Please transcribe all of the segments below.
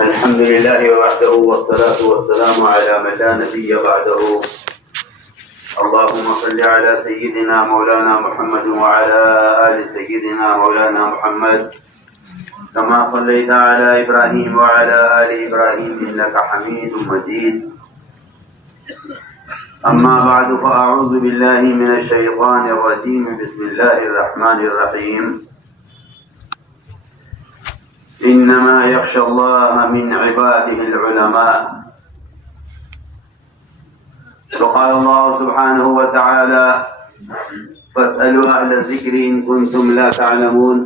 الحمد لله وحده والصلاة والسلام على من لا نبي بعده. اللهم صل على سيدنا مولانا محمد وعلى آل سيدنا مولانا محمد كما صليت على إبراهيم وعلى آل إبراهيم إنك حميد مجيد. أما بعد فأعوذ بالله من الشيطان الرجيم. بسم الله الرحمن الرحيم. إنما يخشى الله من عباده العلماء. وقال الله سبحانه وتعالى فاسألوا أهل الذكر إن كنتم لا تعلمون.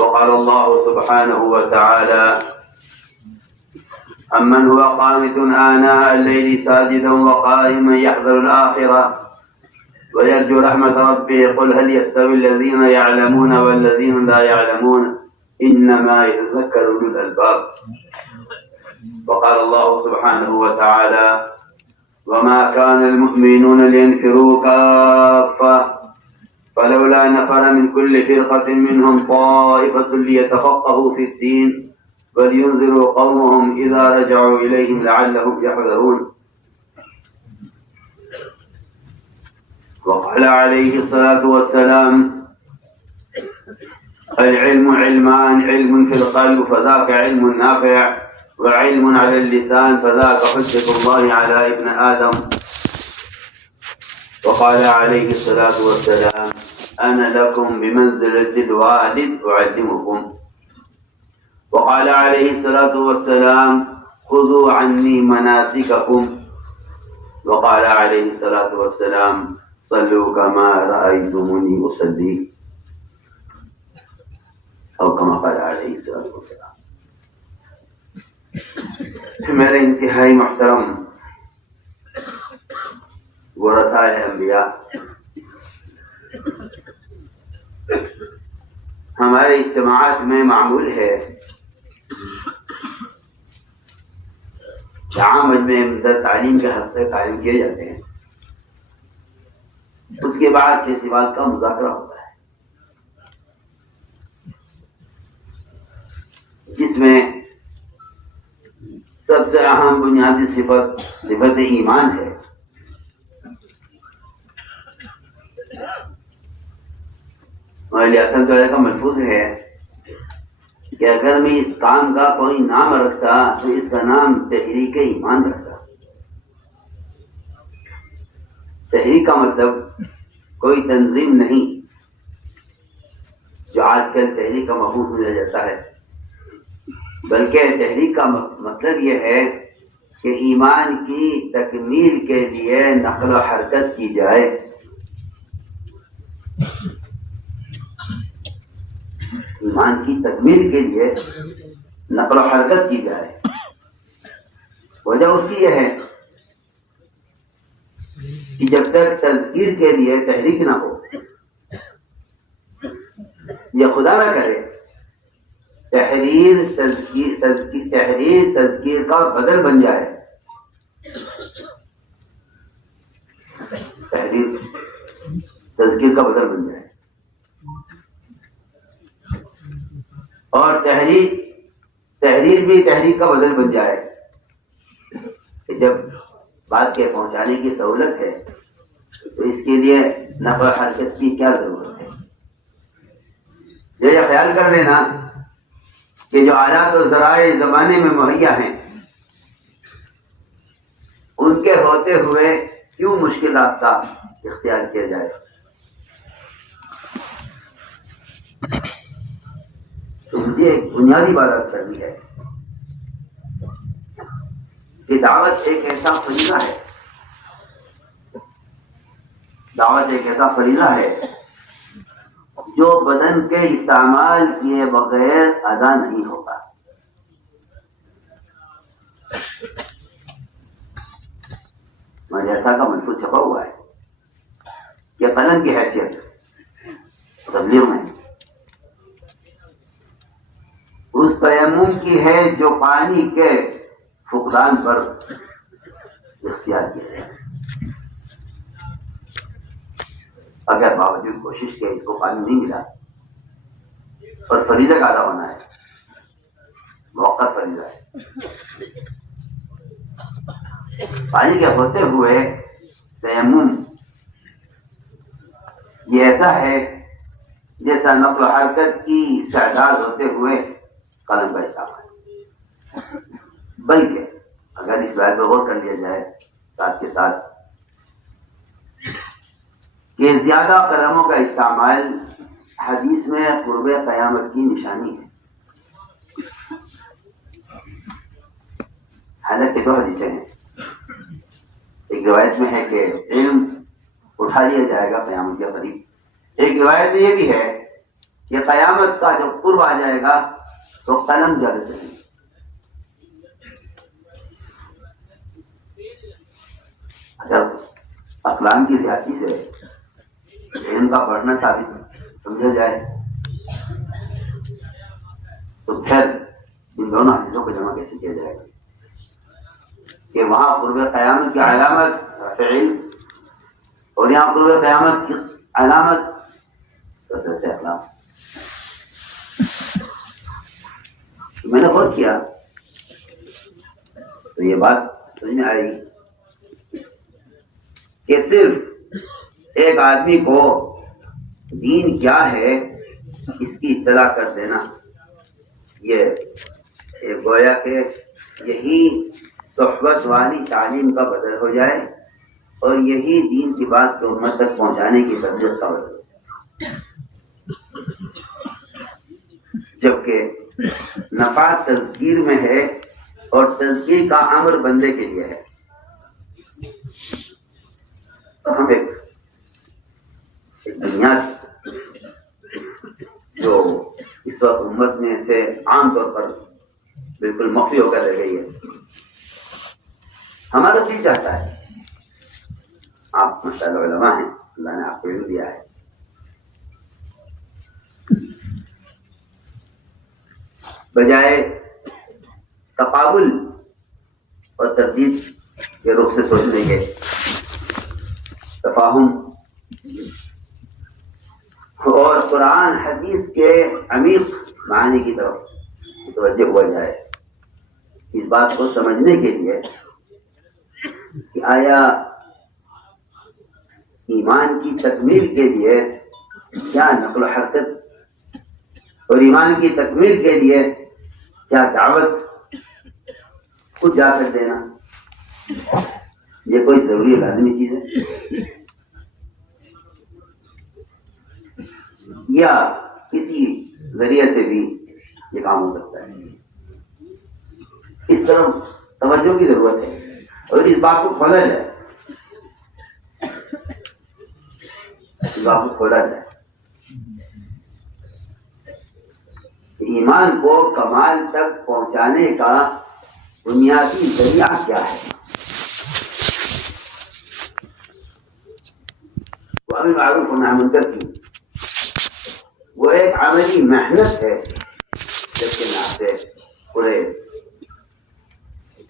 وقال الله سبحانه وتعالى أمن هو قانت آناء الليل ساجدا وقائما يحذر الآخرة ويرجو رحمة ربه قل هل يستوي الذين يعلمون والذين لا يعلمون إنما يتذكر أولو الألباب. وقال الله سبحانه وتعالى وما كان المؤمنون لينفروا كافة فلولا نفر من كل فرقة منهم طائفة ليتفقهوا في الدين ولينذروا قومهم إذا رجعوا إليهم لعلهم يحذرون. وقال عليه الصلاة والسلام العلم علمان، علم في القلب فذاك علم نافع وعلم على اللسان فذاك حجة الله على ابن آدم. وقال عليه الصلاة والسلام أنا لكم بمنزلة الوالد أعلمكم. وقال عليه الصلاة والسلام خذوا عني مناسككم. وقال عليه الصلاة والسلام صلوا كما رأيتموني أصلي أو كما قال عليه الصلاة والسلام. میرے انتہائی محترم ورثاء انبیاء، ہمارے اجتماعات میں معمول ہے جہاں مجمع تعلیم کے حلقے قائم کیے جاتے ہیں، اس کے بعد کسی بات کا مذاکرہ ہوتا ہے جس میں سب سے اہم بنیادی صفت ایمان ہے. اصل کا ملفوظ ہے کہ اگر میں اس کام کا کوئی نام رکھتا تو اس کا نام تحریک ایمان رکھتا. تحریک کا مطلب کوئی تنظیم نہیں جو آج کل تحریک کا مفہوم سمجھا جاتا ہے، بلکہ تحریک کا مطلب یہ ہے کہ ایمان کی تکمیل کے لیے نقل و حرکت کی جائے. ایمان کی تکمیل کے لیے نقل و حرکت کی جائے. وجہ اس کی یہ ہے کہ جب تک تذکیر کے لیے تحریک نہ ہو یا خدا نہ کرے تحریر تذکیر کا بدل بن جائے، تحریر تذکیر کا بدل بن جائے اور تحریر بھی تحریک کا بدل بن جائے، جب بات کے پہنچانے کی سہولت ہے تو اس کے لیے نقل و حرکت کی کیا ضرورت ہے. یہ خیال کر لینا کہ جو آلات و ذرائع زمانے میں مہیا ہیں ان کے ہوتے ہوئے کیوں مشکل راستہ اختیار کیا جائے. تو مجھے ایک بنیادی بات عرض کرنی ہے کہ دعوت ایک ایسا فریضہ ہے، دعوت ایک ایسا فریضہ ہے جو بدن کے استعمال کیے بغیر ادا نہیں ہوگا. مدرسہ کا منصوب چھپا ہوا ہے کہ قلم کی حیثیت تبلیغ میں اس تیمم کی ہے جو پانی کے فقدان پر اختیار کیا ہے. اگر باوجود کوشش کے اس کو پانی نہیں ملا اور فریضہ کا ادا ہونا ہے موقع فریضہ ہے. پانی کے ہوتے ہوئے تیمم یہ ایسا ہے جیسا نقل و حرکت کی استعداد ہوتے ہوئے قلم کا استعمال. بلکہ اگر اس بات پہ غور کر لیا جائے ساتھ کے ساتھ کہ زیادہ قلموں کا استعمال حدیث میں قرب قیامت کی نشانی ہے. حالانکہ دو حدیثیں ہیں. ایک روایت میں ہے کہ علم اٹھا لیا جائے گا قیامت کے قریب. ایک روایت میں یہ بھی ہے کہ قیامت کا جب قرب آ جائے گا تو قلم جل جائے گا. اگر اقلام کی زیادتی سے علم کا بڑھنا ثابت سمجھا جائے تو پھر ان دونوں حدیثوں کو جمع کیسے کیا جائے گا کہ وہاں قرب قیامت کی علامت رفع علم اور یہاں قرب قیامت کی علامت کثرت اقلام. میں نے غور کیا تو یہ بات سمجھ میں آئی کہ صرف ایک آدمی کو دین کیا ہے اس کی اطلاع کر دینا یہ گویا کہ یہی صحبت والی تعلیم کا بدل ہو جائے اور یہی دین کی بات کو امت تک پہنچانے کی فضیلت کا بدل ہو جائے. جبکہ نفع تذکیر میں ہے اور تذکیر کا امر بندے کے لیے ہے. تو ہم ایک بنیاد جو اس وقت امت میں سے عام طور پر بالکل مخفی ہو کر رہ گئی ہے. ہمارا دل چاہتا ہے آپ ماشاءاللہ علماء ہیں, اللہ نے آپ کو علم دیا ہے, بجائے تقابل اور تردید کے رخ سے سوچنے کے تفاہم اور قرآن حدیث کے عمیق معنی کی طرف متوجہ ہوا جائے. اس بات کو سمجھنے کے لیے کہ آیا ایمان کی تکمیل کے لیے کیا نقل و حرکت اور ایمان کی تکمیل کے لیے کیا دعوت خود جا کر دینا یہ کوئی ضروری لازمی چیز ہے یا کسی ذریعے سے بھی یہ کام ہو سکتا ہے. اس طرف توجہ کی ضرورت ہے اور اس بات کو کھولا جائے, اس بات کو کھولا جائے ایمان کو کمال تک پہنچانے کا بنیادی ذریعہ کیا ہے. وہ امر معروف و نہی منکر کی وہ ایک عملی محنت ہے جبکہ نہ سے پورے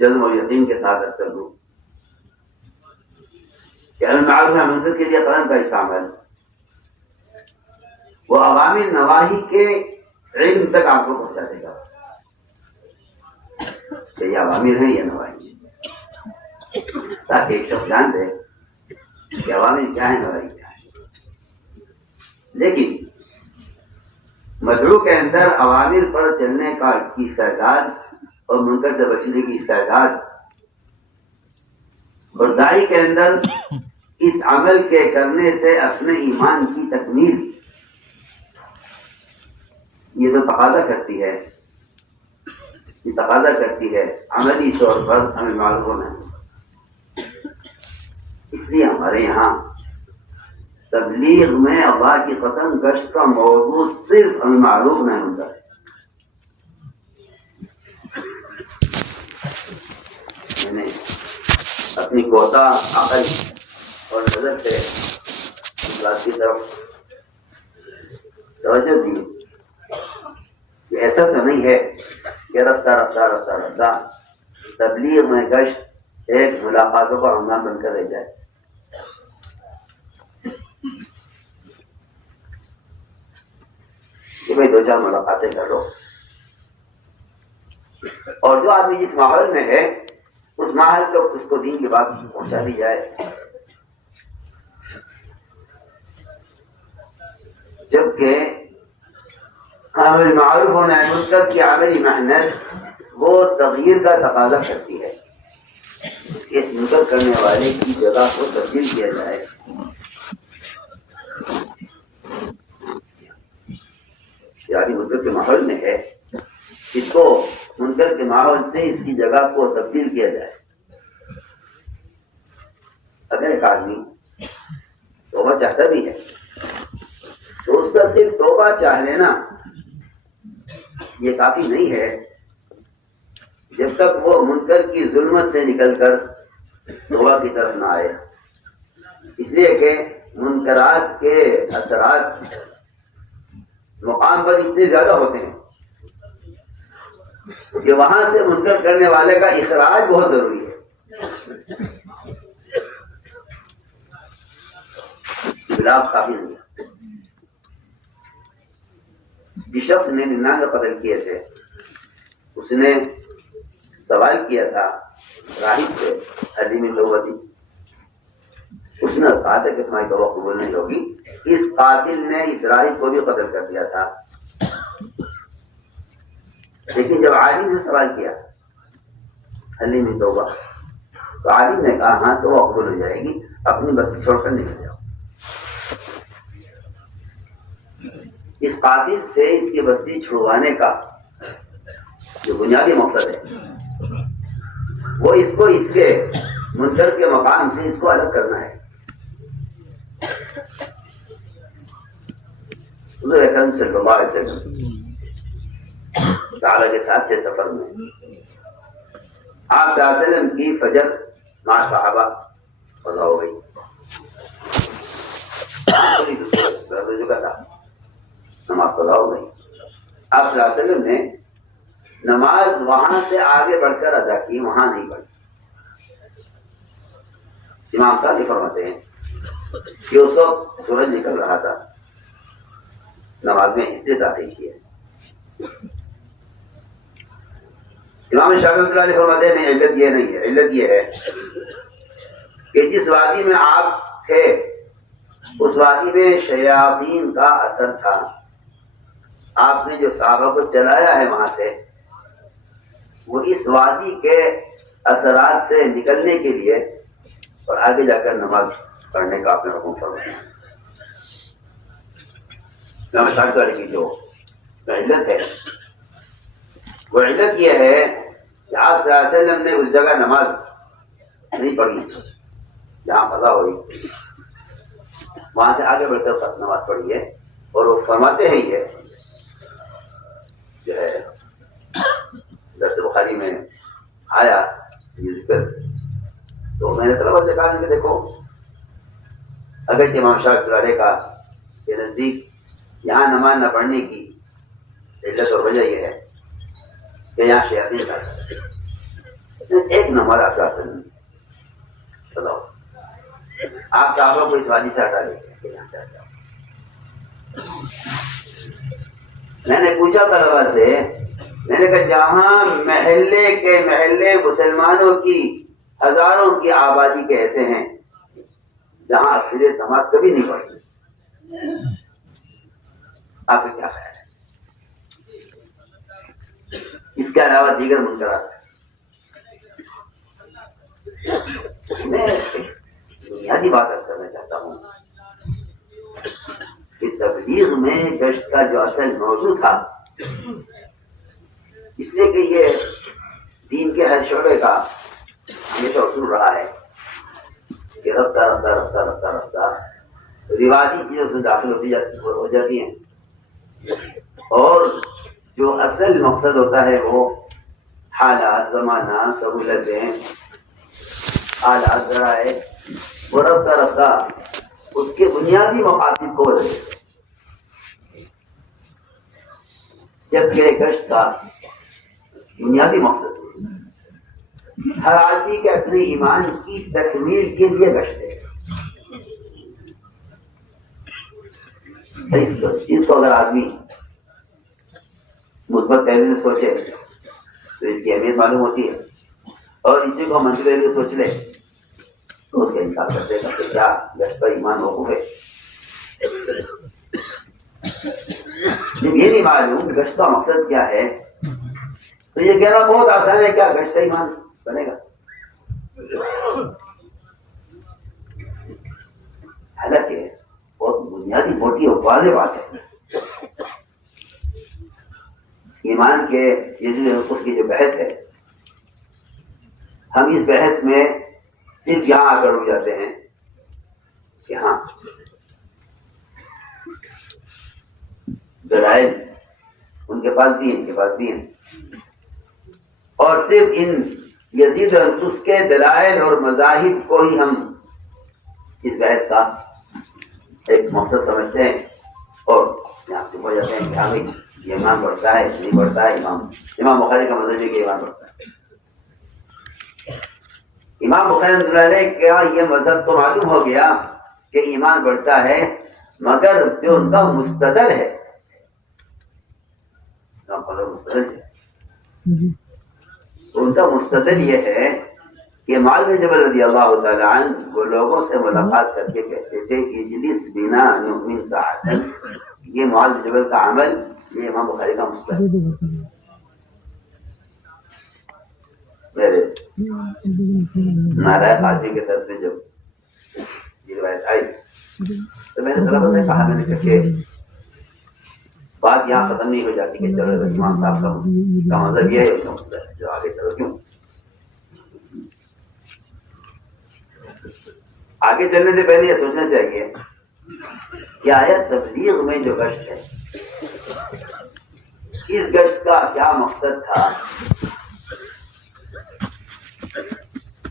جذب اور یقین کے ساتھ اکثر ہوں کہ امر معروف و نہی منکر کے لیے قلم کا استعمال وہ عوامی نواہی کے علم تک آپ کو پہنچا دے گا کہ یہ عوامل ہیں یا نواہی, تاکہ ایک شخص جان دے کہ عوامل کیا ہے نواہی کیا ہے. لیکن مدعو کے اندر عوامل پر چلنے کی استعداد اور منکر سے بچنے کی استعداد اور داعی کے اندر اس عمل کے کرنے سے اپنے ایمان کی تکمیل یہ تو تقاضا کرتی ہے, یہ تقاضا کرتی ہے عملی طور پر ہمیں معلوم ہونا ہے. اس لیے ہمارے یہاں تبلیغ میں اللہ کی قسم گشت کا موضوع صرف ہمیں معلوم نہیں ہوتا ہے. میں نے اپنی کوتا عقل اور نظر سے اخلاق کی طرف توجہ دی. ایسا تو نہیں ہے کہ رفتہ رفتہ رفتہ رفتہ تبلیغ میں گشت ایک ملاقاتوں کا ہنگام بن کر رہ جائے. کہ بھائی دو چار ملاقاتیں کر لو, اور جو آدمی جس ماحول میں ہے اس ماحول کو اس کو دین کی بات پہنچا دی جائے. جبکہ عمل معروف و نہی عن منکر کی عملی محنت وہ تغییر کا تقاضا کرتی ہے. اس منکر کرنے والے کی جگہ کو تبدیل کیا جائے. یعنی منکر کے ماحول میں ہے، اس کو منکر کے ماحول سے اس کی جگہ کو تبدیل کیا جائے. اگر ایک آدمی توبہ چاہتا بھی ہے تو اس کا صرف توبہ چاہ لینا یہ کافی نہیں ہے جب تک وہ منکر کی ظلمت سے نکل کر توبہ کی طرف نہ آئے. اس لیے کہ منکرات کے اثرات مقام پر اتنے زیادہ ہوتے ہیں کہ وہاں سے منکر کرنے والے کا اخراج بہت ضروری ہے. خلاف کافی نہیں. جس شخص نے 99 قتل کیے تھے اس نے سوال کیا تھا راہب سے حلیم توبتی. اس نے کہا تھا کہ تمہاری توبہ قبول نہیں ہوگی. اس قاتل نے اس راہب کو بھی قتل کر دیا تھا. لیکن جب عالم نے سوال کیا حلیم توبہ تو عالم نے کہا ہاں توبہ قبول ہو جائے گی، اپنی بستی چھوڑ کر نکل جاؤ. اس قاتل سے اس کی بستی چھڑوانے کا جو بنیادی مقصد ہے وہ اس کو اس کے منکر کے مقام سے اس کو الگ کرنا ہے. حضور اکرم صلی اللہ علیہ وسلم صحابہ کے ساتھ سے سفر میں آپ صلی اللہ علیہ وسلم کی فجر مع صحابہ قضا ہو گئی. نماز قضا ہو گئی. آپ صلی اللہ علیہ وسلم نے نماز وہاں سے آگے بڑھ کر ادا کی، وہاں نہیں بڑھی. امام صاحب فرماتے ہیں کہ اس وقت سورج نکل رہا تھا، نماز میں حصے داخل کیے. امام شافعی رحمۃ اللہ علیہ فرماتے ہیں نہیں، علت یہ نہیں ہے. علت یہ ہے کہ جس وادی میں آپ تھے اس وادی میں شیاطین کا اثر تھا. آپ نے جو صحابہ کو چلایا ہے وہاں سے وہ اس وادی کے اثرات سے نکلنے کے لیے اور آگے جا کر نماز پڑھنے کا آپ نے حکم فرمایا. امام شافعی کی جو علت ہے وہ علت یہ ہے کہ آپ صلی اللہ علیہ وسلم نے اس جگہ نماز نہیں پڑھی جہاں قضا ہوئی، وہاں سے آگے بڑھ کر نماز پڑھی ہے. اور وہ فرماتے ہیں یہ جو ہے درس بخاری میں آیا یہ ذکر، تو میں نے طلبہ سے کہا کہ دیکھو اگر امام شافعی کا کے نزدیک یہاں نماز نہ پڑھنے کی علت اور وجہ یہ ہے کہ یہاں شیاطین کا ایک نمبر آپ کا بتاؤ آپ صحابہ کو اس وادی سے ہٹا دیتے یہاں سے ہٹاؤ. میں نے پوچھا طلبا سے، میں نے کہا جہاں محلے کے محلے مسلمانوں کی ہزاروں کی آبادی کے ایسے ہیں جہاں اکثریت نماز کبھی نہیں پڑھتی، آپ کو کیا خیال ہے؟ اس کے علاوہ دیگر منکرات میں بنیادی بات کرنا چاہتا ہوں کہ تبلیغ میں گشت کا جو اصل موضوع تھا، اس لیے کہ یہ دین کے ہر شعبے کا ہمیشہ اصول رہا ہے کہ رفتہ رفتہ رفتہ رفتہ رفتہ رواجی چیزوں سے داخل ہو جاتی ہیں، اور جو اصل مقصد ہوتا ہے وہ حالات، زمانہ، سہولتیں، حالات، ذرائع، وہ رفتہ رفتہ اس کے بنیادی مقاصد کو بدلے. جبکہ گشت کا بنیادی مقصد ہر آدمی کے اپنے ایمان کی تکمیل کے لیے گشت ہے. اس کو اگر آدمی مثبت پہلو میں سوچے تو اس کی اہمیت معلوم ہوتی ہے، اور اسی کو منظر لیے سوچ لے تو اس کا انکار کر دے گا کہ کیا گشت پر ایمان موقوف ہے۔ جب یہ نہیں معلوم کہ گشت کا مقصد کیا ہے تو یہ کہنا بہت آسان ہے، کیا گشت کا ایمان بنے گا؟ حالانکہ بہت بنیادی موٹی اور واضح بات ہے۔ ایمان کے یہ اس کی جو بحث ہے، ہم اس بحث میں صرف یہاں آ کر رک جاتے ہیں کہ ہاں دلائل ان کے پاس بھی ہیں، ان کے پاس بھی ہیں، اور صرف ان یزید اور اس کے دلائل اور مذاہب کو ہی ہم اس بحث کا ایک مقصد سمجھتے ہیں، اور یہاں سے ہو جاتے ہیں کہ ہمیں یہ ایمان بڑھتا ہے نہیں بڑھتا ہے۔ امام بخاری کا مطلب ہے کہ ایمان بڑھتا ہے۔ امام بخاری رحمۃ اللہ علیہ کا یہ مذہب تو معلوم ہو گیا کہ ایمان بڑھتا ہے، مگر جو ان کا مستدل ہے، ان کا مستدل یہ ہے کہ معاذ بن جبل رضی اللہ تعالیٰ عنہ وہ لوگوں سے ملاقات کر کے کہتے تھے اجلس بنا نؤمن ساعتا، یہ معاذ بن جبل کا عمل، یہ امام بخاری کا مستدل۔ میرے نارائن قاضی کے طرف سے جب یہ روایت آئی تو میں نے طلبہ سے کہا، میں نے کہا کہ بات یہاں ختم نہیں ہو جاتی کہ چلو امام صاحب کا مطلب یہ ہے جو آگے چلو، کیوں آگے چلنے سے پہلے یہ سوچنا چاہیے کہ آیا تبلیغ میں جو گشت ہے، اس گشت کا کیا مقصد تھا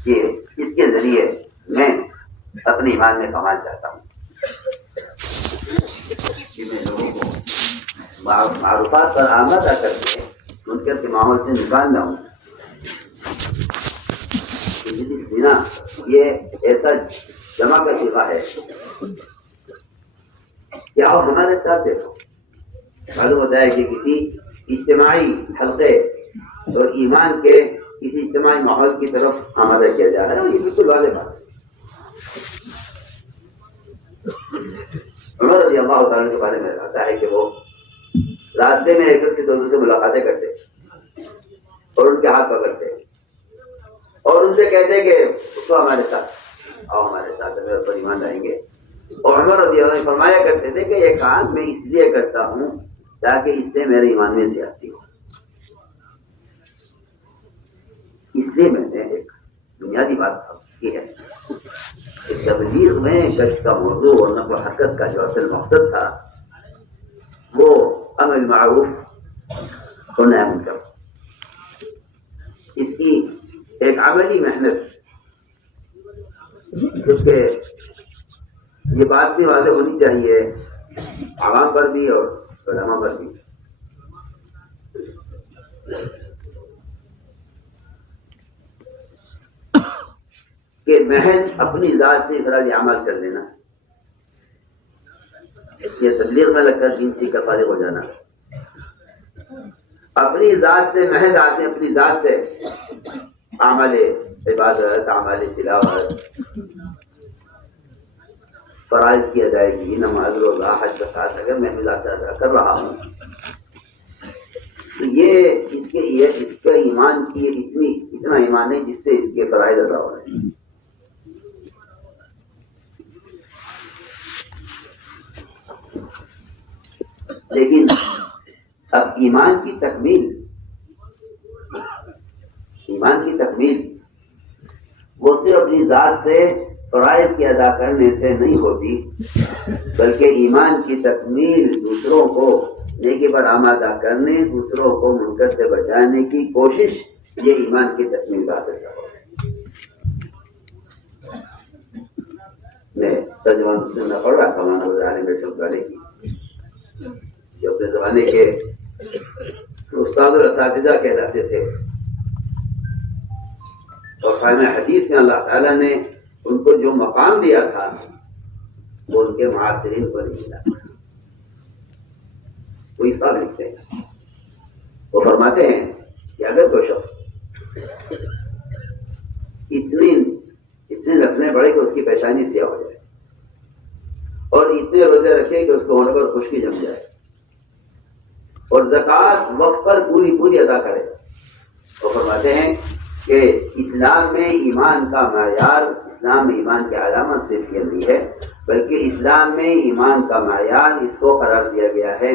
کہ اس کے ذریعے میں اپنے ایمان میں کمال چاہتا ہوں کہ میں لوگوں کو معروفات پر آمدہ کر کے منکر کے ماحول سے نکالنا ہوں۔ بنا یہ ایسا جمع کا صیغہ ہے کہ آپ ہمارے ساتھ دیکھو، معلوم ہوتا ہے کہ کسی اجتماعی حلقے اور ایمان کے کسی اجتماعی ماحول کی طرف آمادہ کیا جا رہا ہے، اور یہ بالکل واضح بات ہے۔ عمر رضی اللہ تعالیٰ کے بارے میں آتا ہے کہ وہ راستے میں ایک سے دوسرے سے ملاقاتیں کرتے اور ان کے ہاتھ پکڑتے اور ان سے کہتے کہ تو ہمارے ساتھ آؤ، ہمارے ساتھ ہمیں پر ایمان لائیں گے۔ اور عمر رضی اللہ عنہ فرمایا کرتے تھے کہ یہ کام میں اس لیے کرتا ہوں تاکہ اس سے میرے ایمان میں زیادتی ہو۔ اس لیے میں نے ایک بنیادی بات کی ہے کہ تبلیغ میں گشت کا موضوع اور نقل و حرکت کا جو اصل مقصد تھا وہ امر معروف اور نہی منکر، اس کی ایک عملی محنت، جس کے یہ بات بھی واضح ہونی چاہیے عوام پر بھی اور علماء پر بھی کہ محض اپنی ذات سے افراد عمل کر لینا، یہ تبلیغ میں لگ کر دین سیکھ کر فارغ ہو جانا، اپنی ذات سے محض آدمی اپنی ذات سے عمل عبادت، عمل تلاوت، فرائض کی ادائیگی، نماز، روزہ، حج کے ساتھ اگر میں اپنی ذات سے ادا کر رہا ہوں تو یہ اس کے ایمان کی اتنا ایمان ہے جس سے اس کے فرائض ادا ہو رہے ہیں۔ لیکن اب ایمان کی تکمیل وہ صرف اپنی ذات سے فرائض کی ادا کرنے سے نہیں ہوتی، بلکہ ایمان کی تکمیل دوسروں کو نیکی پر آمادہ کرنے، دوسروں کو منکر سے بچانے کی کوشش، یہ ایمان کی تکمیل کا حصہ ہے۔ میں ترجمہ مسلم میں پڑھ رہا تھا مولانا غزالی رحمۃ اللہ کی، جو اپنے زمانے کے استاد اور اساتذہ کہلاتے تھے، اور فہم حدیث میں اللہ تعالیٰ نے ان کو جو مقام دیا تھا وہ ان کے معاصرین کو نہیں ملا۔ کوئی فرق لکھتے ہیں، وہ فرماتے ہیں کہ اگر کوئی شخص پیشانی سیاہ ہو جائے، اور اتنے روزے رکھے کہ اس کو ہونے پر خشکی جم جائے، اور زکوٰۃ وقت پر پوری پوری ادا کرے۔ وہ فرماتے ہیں کہ اسلام میں ایمان کا معیار، اسلام میں ایمان کی علامت صرف یہ نہیں ہے، بلکہ اسلام میں ایمان کا معیار اس کو قرار دیا گیا ہے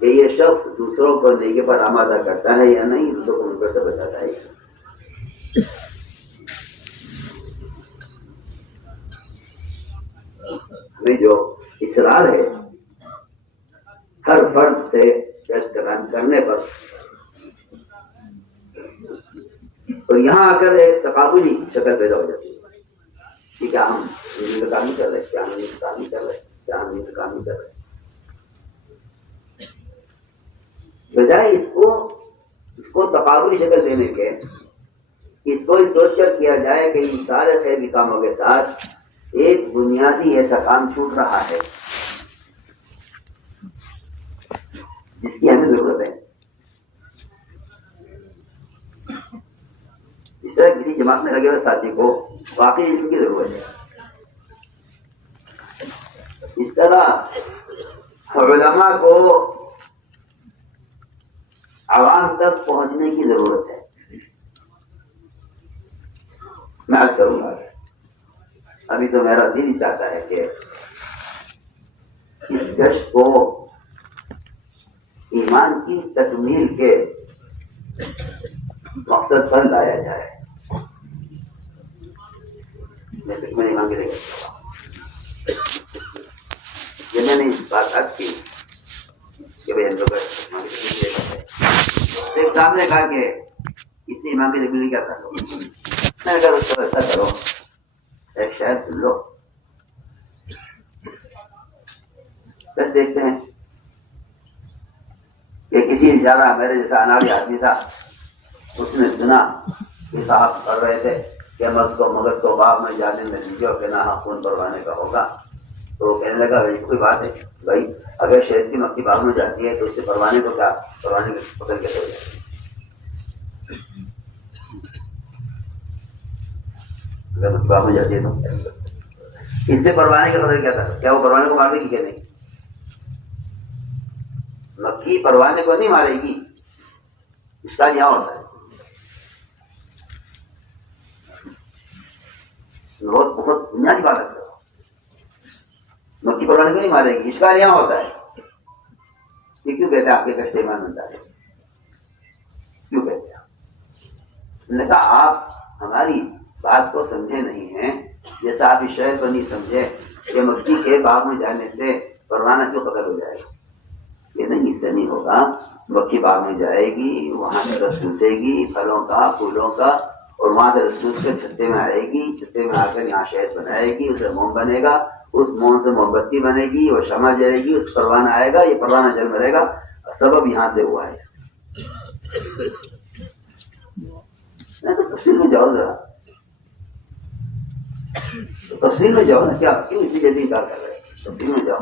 کہ یہ شخص دوسروں کو نیکی پر آمادہ کرتا ہے یا نہیں، دوسروں کو منکر سے بچاتا ہے۔ ہمیں جو اصرار ہے ہر فرد سے گشت کرنے پر، اور یہاں آ کر ایک تقابلی شکل پیدا ہو جاتی ہے کہ کیا ہم انتقامی کر رہے ہیں، کیا ہم انتقامی کر رہے ہیں، کیا ہم انتقامی کر رہے ہیں، بجائے اس کو تقابلی شکل دینے کے اس کو اس سوچ کر کیا جائے کہ ان سارے خیری کاموں کے ساتھ ایک بنیادی ایسا کام چھوٹ رہا ہے جس کی ہمیں ضرورت ہے۔ اس طرح کسی جماعت میں لگے ہوئے ساتھی کو واقعی علم کی ضرورت ہے، اس طرح علماء کو عوام تک پہنچنے کی ضرورت ہے۔ میں عرض کروں گا، ابھی تو میرا دل ہی چاہتا ہے کہ اس گشت کو ایمان کی تکمیل کے مقصد پر لایا جائے۔ میں ایمان کے لیے جب میں نے اس بات عرض کی کہ بھائی ہم لوگ ایک سامنے کہا کہ اس سے ایمان کی تکمیل کیا کرو، میں نے کہا اس کو ایسا کرو، ایک شاعر سن لو، پھر دیکھتے ہیں کہ کسی اشارہ میرے جیسا اناڑی آدمی تھا، اس نے سنا کہ صاحب کر رہے تھے کہ مغز کو باغ میں جانے میں دیجیے کہ نہ خون پروانے کا ہوگا، تو وہ کہنے لگا بھائی کوئی بات ہے بھائی، اگر شہد کی مکھی باغ میں جاتی ہے تو اس سے پروانے کو کیا، پروانے کی پکڑ کیسے ہو جائے؟ اگر مکھی باغ میں جاتی ہے تو اس سے پروانے کا پتہ کیا تھا؟ کیا وہ پروانے کو مار دے گی کہ نہیں؟ مکھی پروانے کو نہیں مارے گی، اس کا یہاں ہوتا ہے، بہت بنیادی بات ہے، مکھی پروانے کو نہیں مارے گی، اس کا یہاں ہوتا ہے۔ یہ کیوں کہتے ہیں آپ کے کشت ایمان بنتا ہے؟ کیوں کہتے ہیں؟ نے کہا آپ ہماری بات کو سمجھے نہیں ہیں، جیسا آپ اس شہر کو نہیں سمجھے کہ مکھی کے باغ میں جانے سے پروانہ کیوں قتل ہو جائے گا۔ یہ نہیں، اس سے نہیں ہوگا۔ مکھی باغ میں جائے گی، وہاں سے رس چوسے گی پھلوں کا، پھولوں کا، اور وہاں سے رس چوس کے چھتے میں آئے گی، چھتے میں آ کر یہاں شہد بنائے گی، اسے موم بنے گا، اس موم سے موم بتی بنے گی، وہ شمع جلے گی، اس پروانہ آئے گا، یہ پروانہ جل مرے گا، سبب یہاں سے ہوا ہے۔ تفصیل میں جاؤ ذرا، تفصیل میں جاؤ نا، کیا کیوں اسی جیسی کار کر رہے ہیں؟ تفصیل میں جاؤ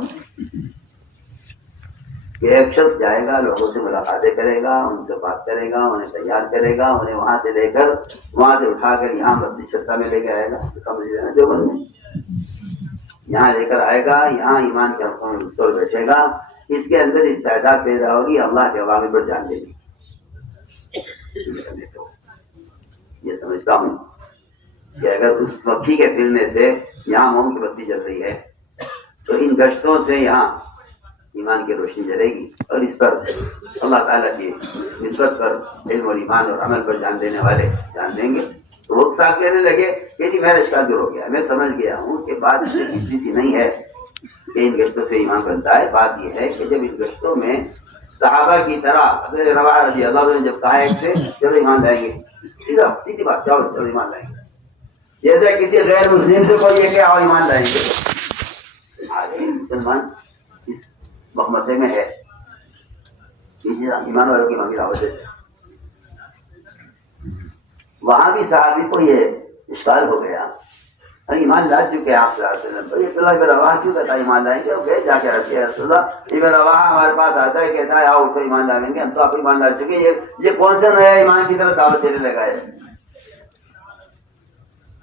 کہ ایک شخص جائے گا، لوگوں سے ملاقاتیں کرے گا، ان سے بات کرے گا، انہیں تیار کرے گا، انہیں وہاں سے لے کر، وہاں سے اٹھا کر یہاں مسجد چھتا میں لے کے آئے گا، جو بن یہاں لے کر آئے گا، یہاں ایمان کے حقوں میں طور بیٹھے گا، اس کے اندر استعداد پیدا ہوگی اللہ کے عوامی پر جان دے گی۔ یہ سمجھتا ہوں کہ اگر اس مکھی کے پھرنے سے یہاں موم کی بتی جل رہی ہے تو ان گشتوں سے یہاں ایمان کی روشنی جلے گی، اور اس پر اللہ تعالیٰ کی نسبت پر علم اور ایمان اور عمل پر جان دینے والے جان دیں گے۔ تو وہ صاحب کہنے لگے کہ جی میرا اشکال دور ہو گیا، میں سمجھ گیا ہوں کہ بات اس سے سی نہیں ہے کہ ان گشتوں سے ایمان بنتا ہے۔ بات یہ ہے کہ جب ان گشتوں میں صحابہ کی طرح حضرت رواحہ رضی اللہ عنہ نے جب کہا ایک سے چلو ایمان لائیں گے، سیدھی بات، چلو ایمان لائیں گے، جیسے کسی غیر مسلم سے کوئی یہ کہ آؤ ایمان لائیں گے۔ آج مسلمان اس مخمسے میں ہے ایمان والوں کی مانگی دعوت ہے۔ وہاں بھی صحابی کو یہ اشکال ہو گیا، ایمان لا چکے آپ صلی اللہ علیہ وسلم، تو یہ صلی اللہ رواحہ کیوں کہتا ہے ایمان لائیں گے؟ وہ گئے جا کے رکھے رسول اللہ، ابن رواحہ ہمارے پاس آتا ہے، کہتا ہے آؤ اٹھو ایمان لائیں گے، ہم تو آپ ایمان لا چکے، یہ کون سا نیا ایمان کی طرف دعوت دینے لگا ہے؟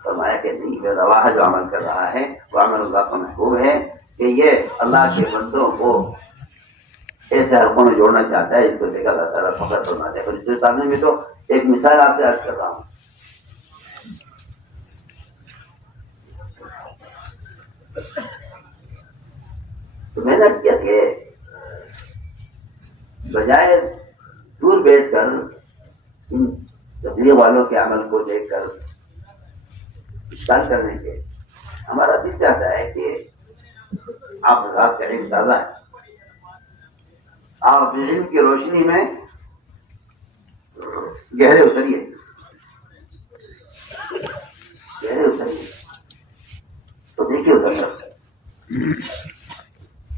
فرمایا کہ نہیں، جو رواح جو عمل کر رہا ہے وہ عمل اللہ کا محبوب ہے، کہ یہ اللہ کے بندوں کو ایسے حلقوں میں جوڑنا چاہتا ہے جس کو دیکھا اللہ تعالیٰ فخر فرماتا ہے۔ اور اس کے سامنے میں تو ایک مثال آپ سے عرض کر رہا ہوں۔ تو میں نے کیا کہ بجائے دور بیٹھ کر ان تبلیغ والوں کے عمل کو دیکھ کر اشکال کرنے کے، ہمارا دل چاہتا ہے کہ آپ رات کا علم تازہ ہے، آپ علم کی روشنی میں گہرے اتریے، تو دیکھیے اتر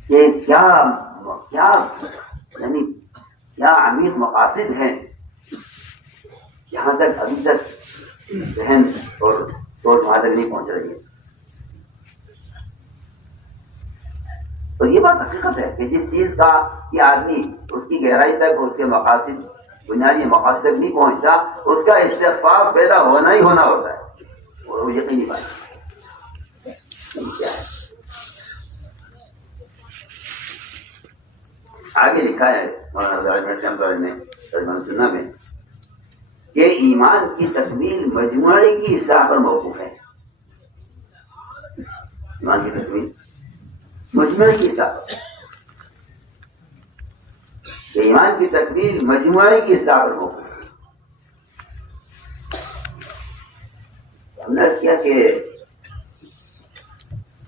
کہ کیا یعنی کیا عمیق مقاصد ہیں یہاں تک ابھی تک ذہن اور سوچ وہاں تک نہیں پہنچ رہی ہے۔ تو یہ بات حقیقت ہے کہ جس چیز کا یہ آدمی اس کی گہرائی تک، اس کے مقاصد، بنیادی مقاصد تک نہیں پہنچتا، اس کا استغفار پیدا ہونا ہی ہونا ہوتا ہے، وہ یقینی بات ہے۔ کیا ہے آگے لکھا ہے مولانا نے ترجمہ سننا میں کہ ایمان کی تکمیل مجموعی کی اصلاح پر موقوف ہے۔ ایمان کی تکمیل مجموعی کی اصلاح پر، کہ ایمان کی تکمیل مجموعی کی اصلاح پر موقوف ہے۔ ہم نے کیا کہ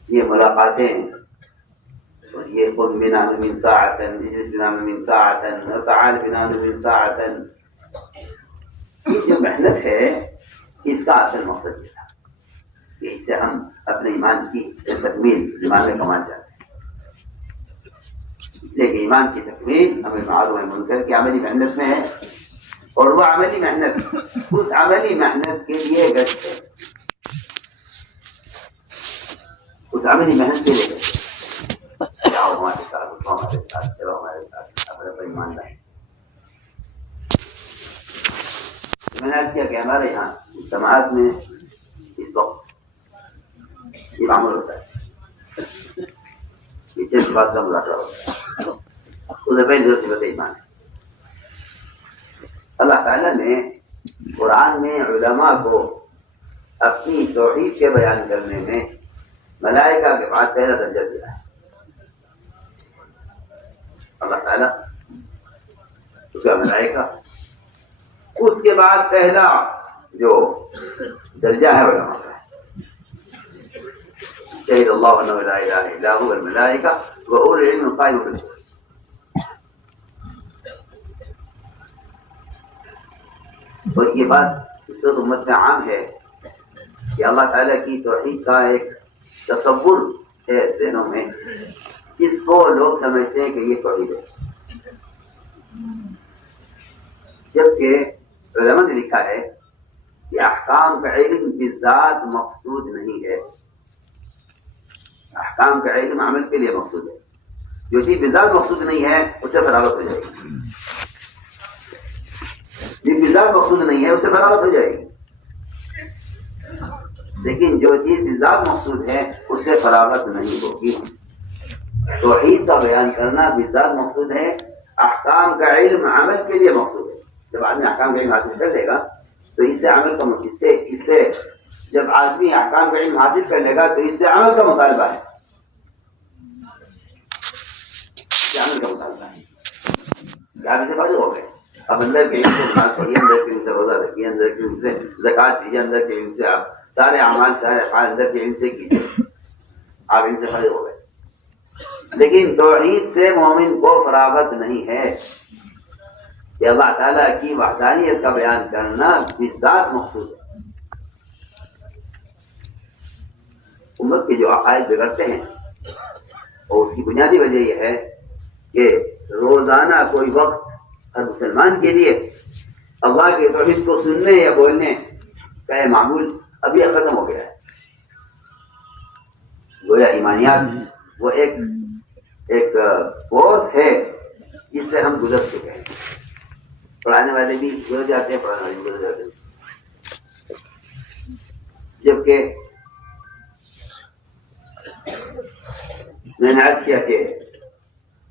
یہ ملاقاتیں اور یہ خود بنا من ساعتن، اجلس بنا من ساعتن، وتعال بنا من ساعتن، یہ جو محنت ہے اس کا اصل مقصد یہ تھا کہ اس سے ہم اپنے ایمان کی تکمیل ایمان میں کمانا چاہتے ہیں، لیکن ایمان کی تکمیل ہمیں معلوم ہے منکر کی عملی محنت میں ہے، اور وہ عملی محنت اس عملی محنت کے لیے گشت ہے، اس عملی محنت کے لیے گشت ہے۔ ہمارے ساتھ اٹھو، ہمارے ساتھ چلو، ہمارے ساتھ اپنے پر ایمان لائیں۔ میں نے کیا کہ ہمارے یہاں جماعت میں اس وقت یہ معمول ہوتا ہے، پیچھے اس بات کا مذاکرہ ہوتا ہے، اسے پہلے جو صفت ایمان ہے۔ اللہ تعالیٰ نے قرآن میں علماء کو اپنی توحید کے بیان کرنے میں ملائکہ کے بعد پہلا درجہ دیا ہے۔ اللہ تعالیٰ اس کا ملائکہ، اس کے بعد پہلا جو درجہ ہے علماء کا ہے۔ شہد اللہ انہ لا الہ الا هو والملائکہ واولو العلم قائما بالقسط۔ اور یہ بات اس وقت امت میں عام ہے کہ اللہ تعالیٰ کی توحید کا ایک تصور ہے ذہنوں میں، اس کو لوگ سمجھتے ہیں کہ یہ توحید ہے، جبکہ علماء نے لکھا ہے کہ احکام کا علم بذات مقصود نہیں ہے، احکام کا علم عمل کے لیے مقصود ہے۔ جو چیز بذات مقصود نہیں ہے اس سے برابر ہو جائے گی، جو بذات مقصود نہیں ہے اس سے برابر ہو جائے گی، لیکن جو چیز بذات مقصود ہے اس سے برابر نہیں ہوگی۔ توحید کا بیان کرنا بذات مقصود ہے، احکام کا علم عمل کے لیے مقصود ہے۔ جب آدمی احکام کا علم حاصل کر لے گا تو اس سے عمل کا اس سے جب آدمی احکام کا علم حاصل کر لے گا تو اس سے عمل کا مطالبہ ہے، عمل کا مطالبہ ہے۔ کیا سے فارغ ہو گئے؟ اب اندر کے علم سے نماز پڑھیے، اندر کے علم سے روزہ رکھیے، اندر کے علم سے زکات دیجیے، اندر کے علم سے آپ سارے اعمال سارے افعال اندر کے علم سے کیجیے، آپ علم سے فارغ ہو گئے۔ لیکن توحید سے مومن کو فراغت نہیں ہے کہ اللہ تعالیٰ کی وحدانیت کا بیان کرنا بذات مقصود ہے۔ امت کے جو عقائد بگڑتے ہیں اور اس کی بنیادی وجہ یہ ہے کہ روزانہ کوئی وقت ہر مسلمان کے لیے اللہ کے توحید کو سننے یا بولنے کا یہ معمول ابھی ختم ہو گیا ہے۔ گویا ایمانیات وہ ایک کورس ہے جس سے ہم گزر چکے ہیں، پڑھانے والے بھی گزر جاتے ہیں، پڑھانے والے بھی گزر جاتے ہیں۔ جبکہ میں نے عرض کیا کہ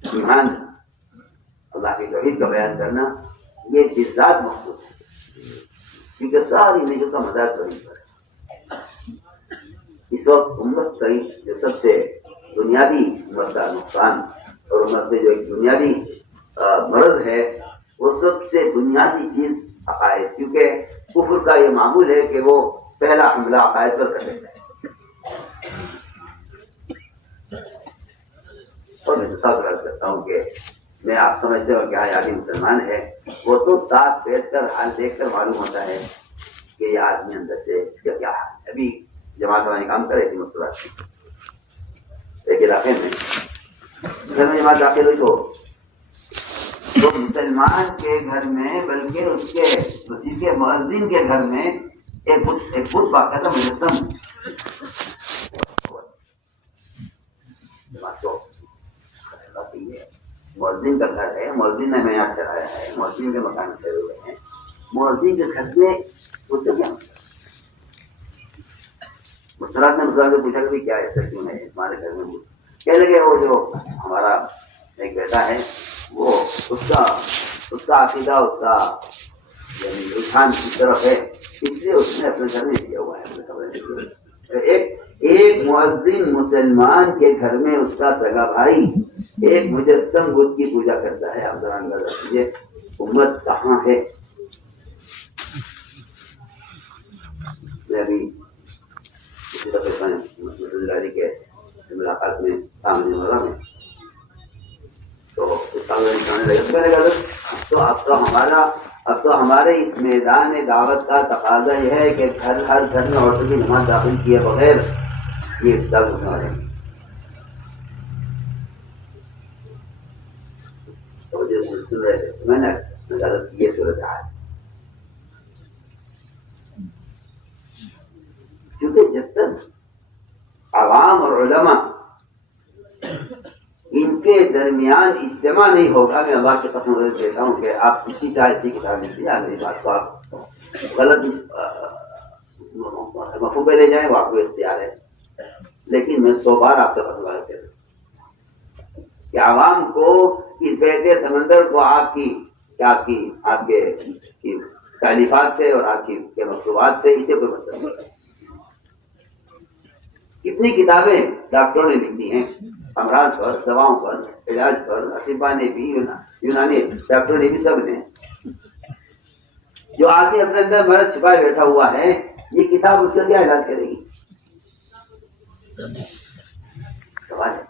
ایمان اللہ کی توحید کا بیان کرنا یہ بالذات مخصوص ہے، کیونکہ ساری نیکیوں کا مدار توحید پر ہے۔ اس وقت امت کا جو سب سے بنیادی امت کا نقصان اور امت میں جو ایک بنیادی مرض ہے وہ سب سے بنیادی چیز عقائد، کیونکہ کفر کا یہ معمول ہے کہ وہ پہلا حملہ عقائد پر کر دیتا ہے۔ اور میں تصور کرتا ہوں کہ میں آپ سمجھتے ہو کہ آدمی مسلمان ہے، وہ تو ساتھ بیٹھ کر حال دیکھ کر معلوم ہوتا ہے کہ یہ آدمی اندر سے کیا کیا حال ہے۔ ابھی جماعت والے کام کر رہے تھے مستورات ایک علاقے میں، گھر میں جماعت داخل ہوئی تو مسلمان کے گھر میں بلکہ اس کے مسجد کے مؤذن کے گھر میں ایک بت باقاعدہ مجسم مؤذن کا گھر ہے، مؤذن نے معیار چلایا ہے، مؤذن کے مکان سے ہوئے ہیں، مؤذن کے گھر سے وہ تو کیا مسلمان نے مسلمان سے پوچھا کہ کیا ایسا کیوں ہے ہمارے گھر میں؟ کہنے لگے وہ جو ہمارا ایک بیٹا ہے وہ اس کا عقیدہ اس کا یعنی رجحان کی طرف ہے، اس لیے اس نے اپنے گھر میں دیا ہوا ہے۔ ایک مؤذن مسلمان کے گھر میں اس کا سگا بھائی ایک مجسم بت کی پوجا کرتا ہے۔ آپ ذرا اندازہ کیجیے امت کہاں ہے۔ میں ابھی اسی دفعہ مسلم کے ملاقات میں سامنے والا میں تو اب تو ہمارے اس میدان دعوت کا تقاضا یہ ہے کہ ہر گھر میں عورتوں کی نماز داخل کیے بغیر یہ افطار ہونے والے ہیں۔ سن رہے تھے میں نے یہ صورت حال، کیونکہ جب تک عوام اور علماء ان کے درمیان اجتماع نہیں ہوگا، میں اللہ کی قسم دیتا ہوں کہ آپ کسی چاہے اچھی کتاب لکھ دیا، میری بات کو آپ غلط مفہوم پہ لے جائیں وہ آپ کو اختیار ہے، لیکن میں 100 بار آپ سے فتویٰ کرتا ہوں کہ عوام کو اس بہتے سمندر کو آپ کے تعلیفات سے اور آپ کے مکتوبات سے اسے کوئی مطلب نہیں۔ کتنی کتابیں ڈاکٹروں نے لکھی ہیں امراض پر، دواؤں پر، علاج پر، اطباء نے بھی، یونانی ڈاکٹروں نے بھی، سب نے۔ جو آدمی اپنے اندر مرض چھپائے بیٹھا ہوا ہے، یہ کتاب اس کا کیا علاج کرے گی؟ سوال ہے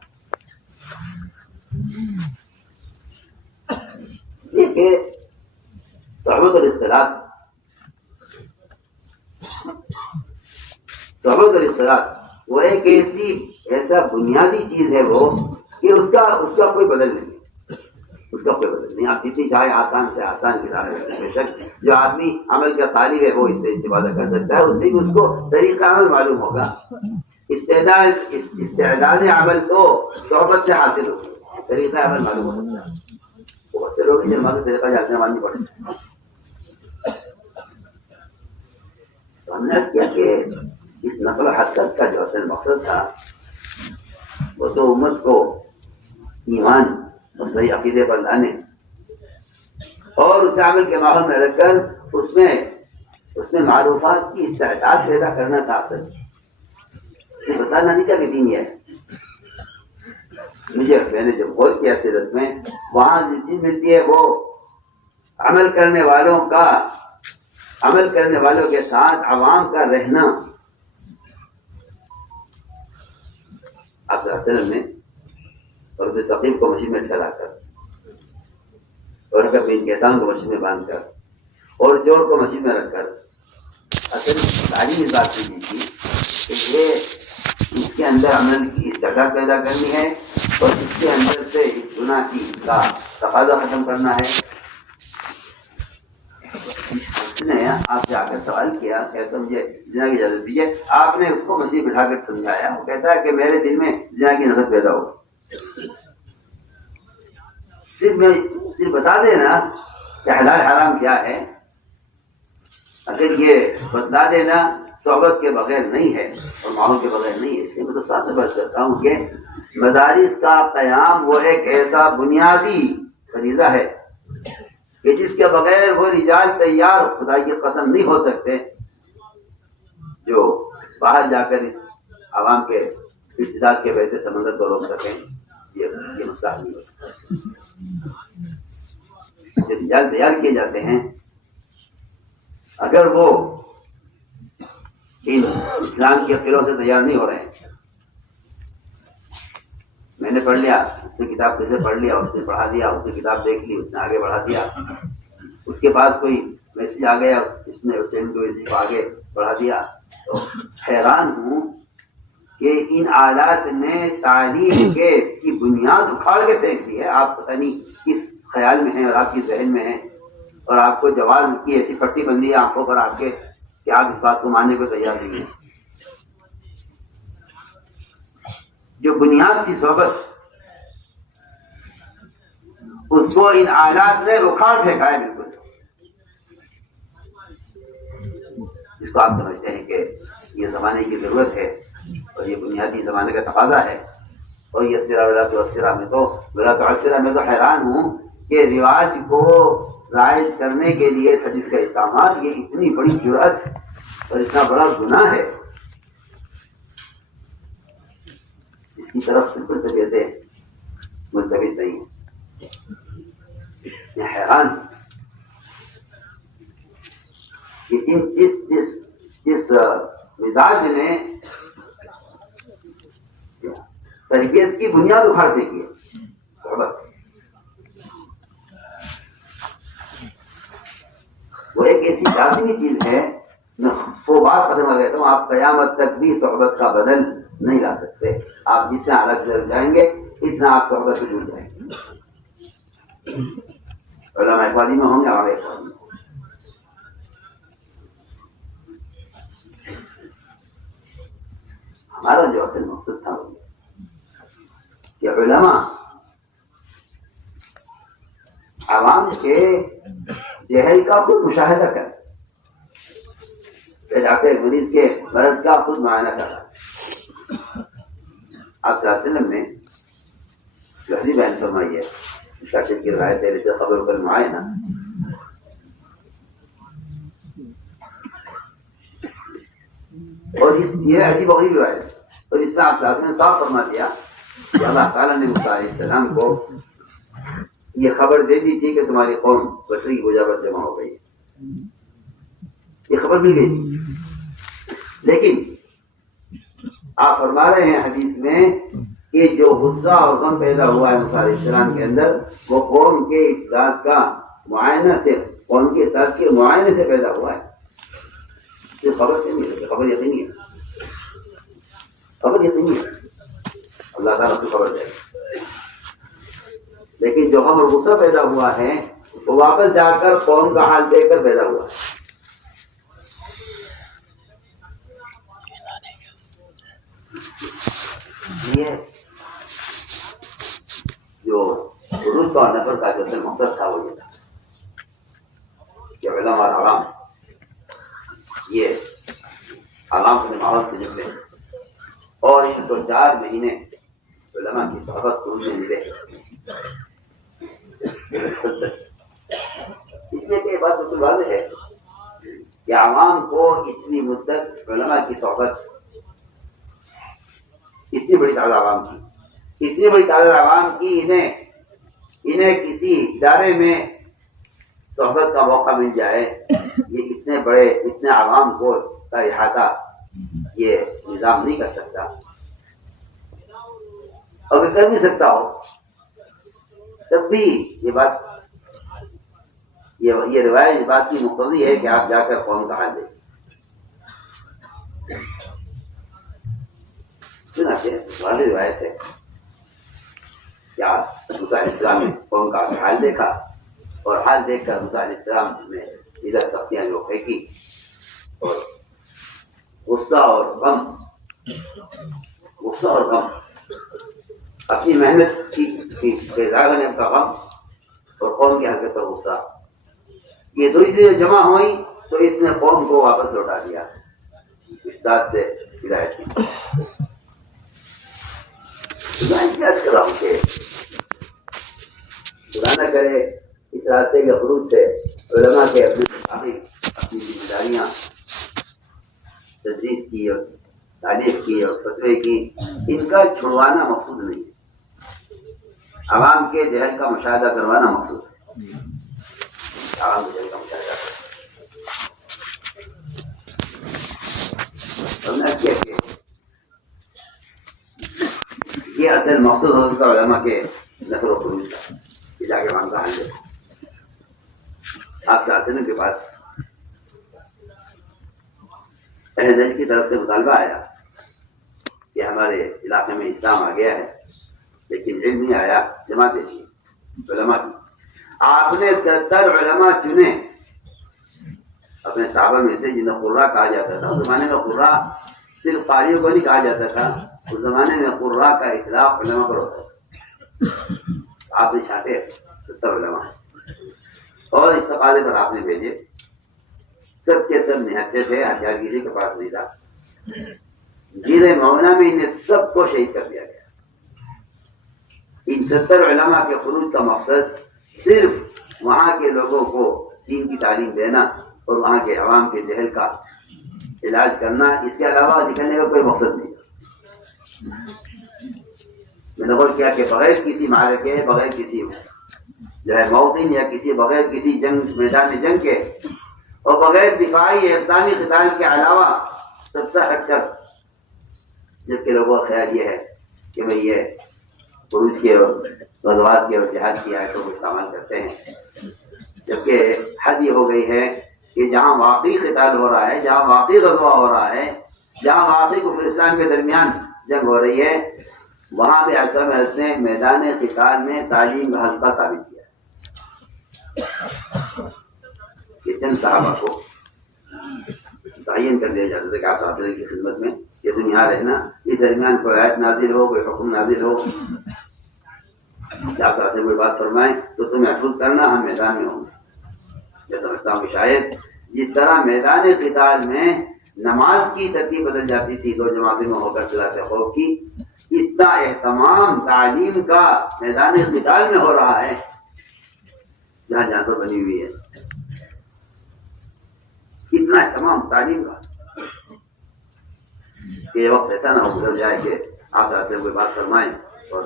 یہ کہ صحبت اور اختلاط وہ ایک ایسا بنیادی چیز ہے وہ کہ اس کا کوئی بدل نہیں ہے، اس کا کوئی بدل نہیں۔ آپ جتنی چاہے آسان سے آسان کتابیں رکھیں، بے شک جو آدمی عمل کا طالب ہے وہ اس سے استفادہ کر سکتا ہے، اس سے بھی اس کو طریقہ عمل معلوم ہوگا۔ استعداد عمل تو صحبت سے حاصل ہوگی، طریقہ عمل معلوم ہو سکتا ہے۔ بہت سے لوگ ہمارے طریقہ جاننے ماننی پڑتے ہیں۔ تو ہم نے کیا کہ اس نقل و حرکت کا جو اصل مقصد تھا وہ تو امت کو ایمان اور صحیح عقیدے پر لانے اور اس عمل کے ماحول میں رکھ کر اس میں معروفات کی استعداد پیدا کرنا تھا۔ اصل یہ بتانا نہیں تھا کہ دین یہ ہے۔ میں نے جب غور کیا سیرت میں، وہاں جو چیز ملتی ہے وہ عمل کرنے والوں کے ساتھ عوام کا رہنا۔ آپ میں اور اسے ثقیف کو مشین میں ٹھہرا کر اور اگر انکسان کو مشین میں باندھ کر اور چور کو مشین میں رکھ کر اصل تعلیم اس بات کی تھی کہ یہ اس کے اندر عمل کی استعداد پیدا کرنی ہے اور اس کے اندر سے اس گناہ کی کا تقاضا ختم کرنا ہے۔ اس نے آپ سے آ کر سوال کیا، کہتا مجھے زنا کی اجازت دیجیے۔ آپ نے اس کو مسیح بٹھا کر سمجھایا، وہ کہتا ہے کہ میرے دل میں زنا کی نفرت پیدا ہو، صرف بتا دینا کہ حلال حرام کیا ہے، اگر یہ بتا دینا صحبت کے بغیر نہیں ہے اور ماحول کے بغیر نہیں ہے. اس لیے میں تو ساتھ میں بات کرتا ہوں کہ مدارس کا قیام وہ ایک ایسا بنیادی فریضہ ہے کہ جس کے بغیر وہ رجال تیار خدا کی قسم نہیں ہو سکتے جو باہر جا کر اس عوام کے ارتداد کے بہتے سمندر کو روک سکیں. یہ مسئلہ نہیں ہوتا. جو رجال تیار کیے جاتے ہیں اگر وہ ان اسلام کے قلعوں سے تیار نہیں ہو رہے ہیں. میں نے پڑھ لیا, اس نے کتاب کیسے پڑھ لیا, اس نے پڑھا دیا, اس نے کتاب دیکھ لی, اس نے آگے بڑھا دیا, اس کے پاس کوئی میسج آ گیا, اس نے حسین کو آگے بڑھا دیا. تو حیران ہوں کہ ان آلات نے تعلیم کی بنیاد اکھاڑ کے پھینک دی ہے. آپ پتہ نہیں کس خیال میں ہیں اور آپ کی ذہن میں ہیں, اور آپ کو جواب کی ایسی پٹی بندی ہے آنکھوں پر آپ کے کہ آپ اس بات کو ماننے کو تیار نہیں ہیں. جو بنیاد کی صحبت اس کو ان آلات نے اکھاڑ پھینکا ہے بالکل. جس کو آپ سمجھتے ہیں کہ یہ زمانے کی ضرورت ہے اور یہ بنیادی زمانے کا تقاضا ہے. اور یہ سرا میں تو حیران ہوں کہ رواج کو رائج کرنے کے لیے حدیث کا استعمال یہ اتنی بڑی جرأت اور اتنا بڑا گناہ ہے, اس کی طرف بالکل طبیعتیں منتبہ نہیں ہیں. میں حیران کہ جس مزاج نے تربیت کی بنیاد اکھاڑ پھینکی ہے, وہ ایک ایسی لازمی چیز ہے. میں وہ بات ختم کر دیتا ہوں, آپ قیامت تک بھی صحبت کا بدل نہیں لا سکتے. آپ جتنے الگ سے جائیں گے اتنا آپ صحبت سے جڑ جائیں گے. علماء اقبالی میں ہوں گے, ہمارے اقبالی میں ہمارا جو اصل مقصد تھا وہ کہ علماء عوام کے جہل کا خود مشاہدہ کریں, ڈاکٹر مریض کے مرض کا خود معائنہ کرنا. آپ صلی اللہ علیہ وسلم نے لفظی بیان فرمائی ہے, شاشر کی روایت ہے, جیسے خبر پر معائنہ. اور یہ عجیب وغیرہ روایت ہے, اور اس میں آپ صلی اللہ علیہ وسلم نے صاف فرما دیا کہ اللہ تعالیٰ نے موسیٰ علیہ السلام کو یہ خبر دے دی تھی کہ تمہاری قوم بشری کی بجا پر جمع ہو گئی. یہ خبر مل گئی تھی, لیکن آپ فرما رہے ہیں حدیث میں کہ جو غصہ اور غم پیدا ہوا ہے موسیٰ علیہ السلام کے اندر, وہ قوم کے اطاعت کا معائنہ سے, قوم کے اطاعت کے معائنے سے پیدا ہوا ہے. یہ خبر سے نہیں ہے, خبر یقینی ہے, خبر یقینی ہے, اللہ تعالیٰ کو خبر دے. لیکن جو غم اور غصہ پیدا ہوا ہے وہ واپس جا کر قوم کا حال دیکھ کر پیدا ہوا ہے. یہ جو حروف اور نفر کا جو اصل مقصد تھا وہ یہ تھا کہ علماء اور عوام یہ عوام کے ماحول سے نکلے, اور ان 2-4 مہینے علماء کی صحبت کو انہیں ملے. اس لیے کہ یہ بات بالکل واضح ہے کہ عوام کو اتنی مدت علماء کی صحبت, اتنی بڑی تعداد عوام کی, اتنی بڑی تعداد عوام کی انہیں کسی ادارے میں صحبت کا موقع مل جائے, یہ اتنے عوام کو کا احاطہ یہ نظام نہیں کر سکتا. اگر کر نہیں سکتا ہو تب بھی یہ بات, یہ روایت اس بات کی مقتضی ہے کہ آپ جا کر قوم کا حال دیکھیں. والی روایت ہے کیا موسیٰ علیہ السلام نے قوم کا حال دیکھا, اور حال دیکھ کر موسیٰ علیہ السلام نے ادھر تختیاں جو پھینکی, اور غصہ اور غم اپنی محنت کی نے کا غم اور قوم کی حرکت پر غصہ, یہ دو چیزیں جمع ہوئی تو اس نے قوم کو واپس لوٹا دیا. ذات سے ہدایت کی۔ میں کیا کر رہا ہوں کہ خدا نہ کرے اس راستے کے خروج سے علماء کے اپنی ذمہ داریاں تجویز کی اور تعریف کی اور فتوے کی، ان کا چھڑوانا مقصود نہیں ہے، عوام کے جہل کا مشاہدہ کروانا مقصود ہے، عوام کے جہل کا مشاہدہ یہ اصل مقصود ہو چکا علماء کے نقل و خروج کا، کہ جا کے وہاں کا حل ہے۔ آپ چاہتے ہیں کہ پاس اہل علم کی طرف سے مطالبہ آیا کہ ہمارے علاقے میں اسلام آ گیا ہے لیکن علم نہیں آیا، جماعتیں تھیں علماء کی۔ آپ نے 70 علماء چنے اپنے صحابہ میں سے، جنہیں قرہ کہا جاتا تھا۔ اس زمانے میں قرہ صرف قاریوں کو نہیں کہا جاتا تھا، اس زمانے میں قرہ کا اطلاق علماء پر ہوتا تھا۔ آپ نے چھانٹے 70 علماء اور استفادے پر آپ نے بھیجے، سب کے سب نہتے تھے، ہتھیار گیری کے پاس نہیں تھا۔ جیرے معاونہ میں انہیں سب کو شہید کر دیا گیا۔ ان 70 علماء کے خروج کا مقصد صرف وہاں کے لوگوں کو دین کی تعلیم دینا اور وہاں کے عوام کے جہل کا علاج کرنا، اس کے علاوہ نکلنے کا کوئی مقصد نہیں۔ میں نے غور کیا کہ بغیر کسی معرکے، بغیر کسی جو ہے موطن یا بغیر کسی جنگ میدان جنگ کے اور بغیر دفاعی اقدامی قتال کے علاوہ سب سے ہٹ کر جب کہ لوگوں کا خیال یہ ہے کہ بھئی یہ خروج کے اور غزوات کے اور جہاد کی آیتوں کو استعمال کرتے ہیں، جبکہ حد یہ ہو گئی ہے کہ جہاں واقعی قتال ہو رہا ہے، جہاں واقعی غزوہ ہو رہا ہے، جہاں واقعی کفر اسلام کے درمیان جنگ ہو رہی ہے، وہاں بھی اعظم حضرت نے میدان قتال میں تعلیم کا حلقہ ثابت کیا کہ چند صحابہ کو تعین کر دیا جاتا تھا کہ آپ حاضر کی خدمت میں کہ تم یہاں رہنا، اس درمیان کوئی آیت نازل ہو، کوئی حکم نازل ہو، آپ سے کوئی بات فرمائیں تو تم محفوظ کرنا، ہم میدان میں ہوں گے۔ میں سمجھتا ہوں کہ شاید جس طرح میدان قتال میں نماز کی ترتیب بدل جاتی تھی دو جماعتوں میں ہو کر صلاۃ خوف کی، اس طرح اہتمام تعلیم کا میدان قتال میں ہو رہا ہے جہاں جہاں تو بنی ہوئی ہے۔ اتنا اہتمام تعلیم کا کہ یہ وقت ایسا نہ ہو گزر جائے کہ آپ سے کوئی بات فرمائیں اور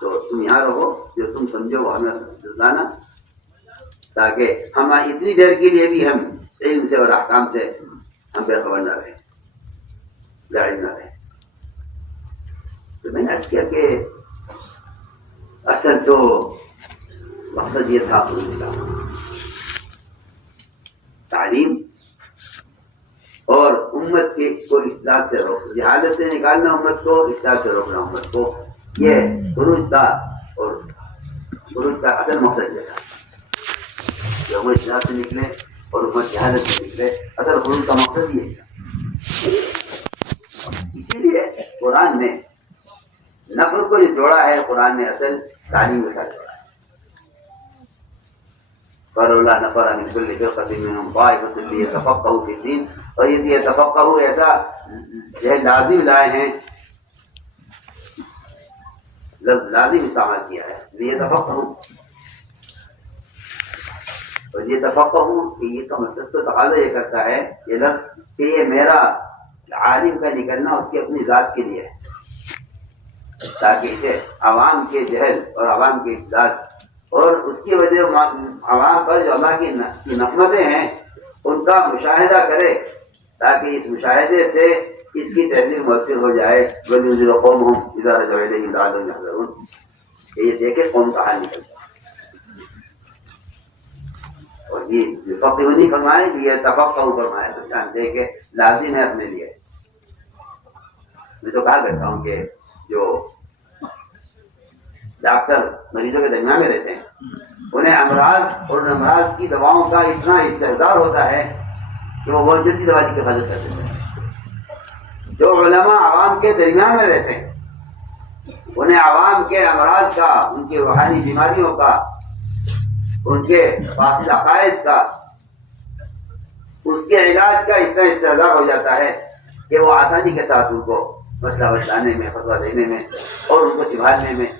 تو تم یہاں رہو، جو تم سمجھو وہ ہمیں بتانا، تاکہ ہم اتنی دیر کے لیے بھی ہم علم سے اور احکام سے ہم بے خبر نہ رہیں، جاہل نہ رہیں۔ تو میں نے عرض کیا کہ اصل تو مقصد یہ تھا خروج کا، تعلیم اور امت کے کو اصلاح سے روک، جہالت سے نکالنا امت کو، اصلاح سے روکنا امت کو، یہ خروج کا اور خروج کا اصل مقصد یہ تھا کہ امت اصلاح سے نکلے اور امت جہالت سے نکلے، اصل خروج کا مقصد یہ تھا۔ اسی لیے قرآن نے نفر کو جو جوڑا ہے، قرآن نے اصل تعلیم کے ساتھ جوڑا ہے۔ فَلَوْلَا نَفَرَ مِنْ كُلِّ فِرْقَةٍ مِّنْهُمْ طَائِفَةٌ لِيَتَفَقَّهُوا فِي الدِّينِ، اور یہ يتفقهوا ایسا جو ہے لازم لائے ہیں، لفظ لازم استعمال کیا ہے، لِيَتَفَقَّهوا، اور يتفقهوا یہ کا مطلب تو تقاضا یہ کرتا ہے یہ لفظ کہ یہ میرا عالم کا نکلنا اس کی اپنی ذات کے لیے ہے، تاکہ اسے عوام کے جہل اور عوام کے اجلاس اور اس کی وجہ عوام پر جو اللہ کی نعمتیں ہیں ان کا مشاہدہ کرے، تاکہ اس مشاہدے سے اس کی تحریر مؤثر ہو جائے۔ وَلِيُنذِرَ قَوْمَهُمْ إِذَا رَجَعُوا إِلَيْهِمْ لَعَلَّهُمْ يَحْذَرُونَ، کہ یہ دیکھے قوم کا حال نکلتا ہے۔ اور یہ فقہ نہیں فرمائے کہ یہ تفقہ فرمایا، تو جانتے کہ لازم ہے اپنے لیے۔ میں تو کہا کرتا ہوں کہ جو ڈاکٹر مریضوں کے درمیان میں رہتے ہیں انہیں امراض اور امراض کی دواؤں کا اتنا استحضار ہوتا ہے کہ وہ بہت جلدی دوا کی حفاظت کر دیتے ہیں۔ جو علماء عوام کے درمیان میں رہتے ہیں انہیں عوام کے امراض کا، ان کی روحانی بیماریوں کا، ان کے فاسد عقائد کا، اس کے علاج کا اتنا استحضار ہو جاتا ہے کہ وہ آسانی کے ساتھ ان کو مسئلہ بتانے میں، فتویٰ دینے میں اور ان کو سنبھالنے میں۔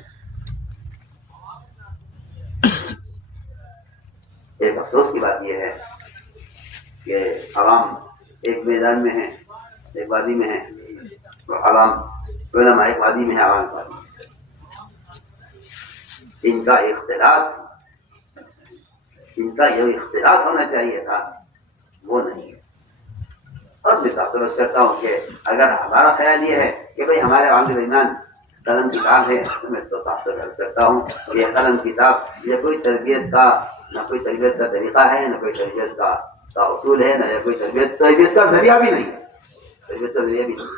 ایک افسوس کی بات یہ ہے کہ عوام ایک میدان میں ہے، ایک وادی میں ہے، عوام علماء ایک وادی میں ہے، عوام ایک وادی میں ہے۔ ان کا یہ اختلاط ہونا چاہیے تھا، وہ نہیں ہے۔ اور میں تعلق کرتا ہوں کہ اگر ہمارا خیال یہ ہے کہ بھئی ہمارے عوام کے درمیان قلم کتاب ہے، تو میں تو تعلق کرتا ہوں یہ قلم کتاب یہ کوئی تربیت کا نہ کوئی تربیت کا طریقہ ہے، نہ کوئی تربیت کا اصول ہے، نہ کوئی تربیت کا ذریعہ بھی نہیں ہے، تربیت کا ذریعہ بھی نہیں۔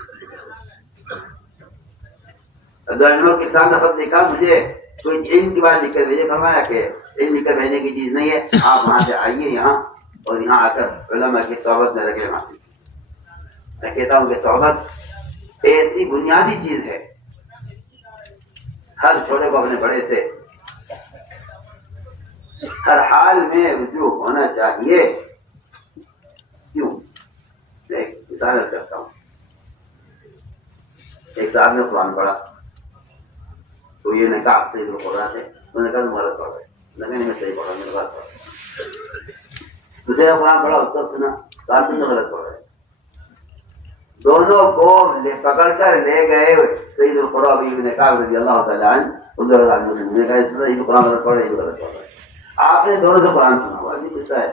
عبدالعظیم کے سامنے خط دیکھا، مجھے کوئی علم کی بات لکھ کر بھیجے، فرمایا کہ علم لکھ کر بھیجنے کی چیز نہیں ہے، آپ وہاں سے آئیے یہاں اور یہاں آ کر علماء کی صحبت میں رکھے وہاں۔ میں کہتا ہوں کہ صحبت ایسی بنیادی چیز ہے، ہر چھوٹے کو اپنے بڑے سے ہر حال میں رجوع ہونا چاہیے۔ کیوں؟ میں ایک مثال کرتا ہوں۔ ایک صاحب نے قرآن پڑھا تو یہ نے کہا آپ صحیح قرآن ہے، میں نے کہا تم غلط پڑھ رہے، میں صحیح پڑھا، میں نے غلط پڑھا۔ دوسرے قرآن پڑھا، اس کو سنا، کہا تم نے غلط پڑھ رہے۔ دونوں کو پکڑ کر لے گئے سید القرآن ابن کعب رضی اللہ تعالیٰ عنہ، نے کہا اس طرح یہ قرآن غلط پڑھ رہے، یہ غلط پڑھ رہے۔ آپ نے دونوں سے قرآن سنا، ہوا جی قصہ ہے،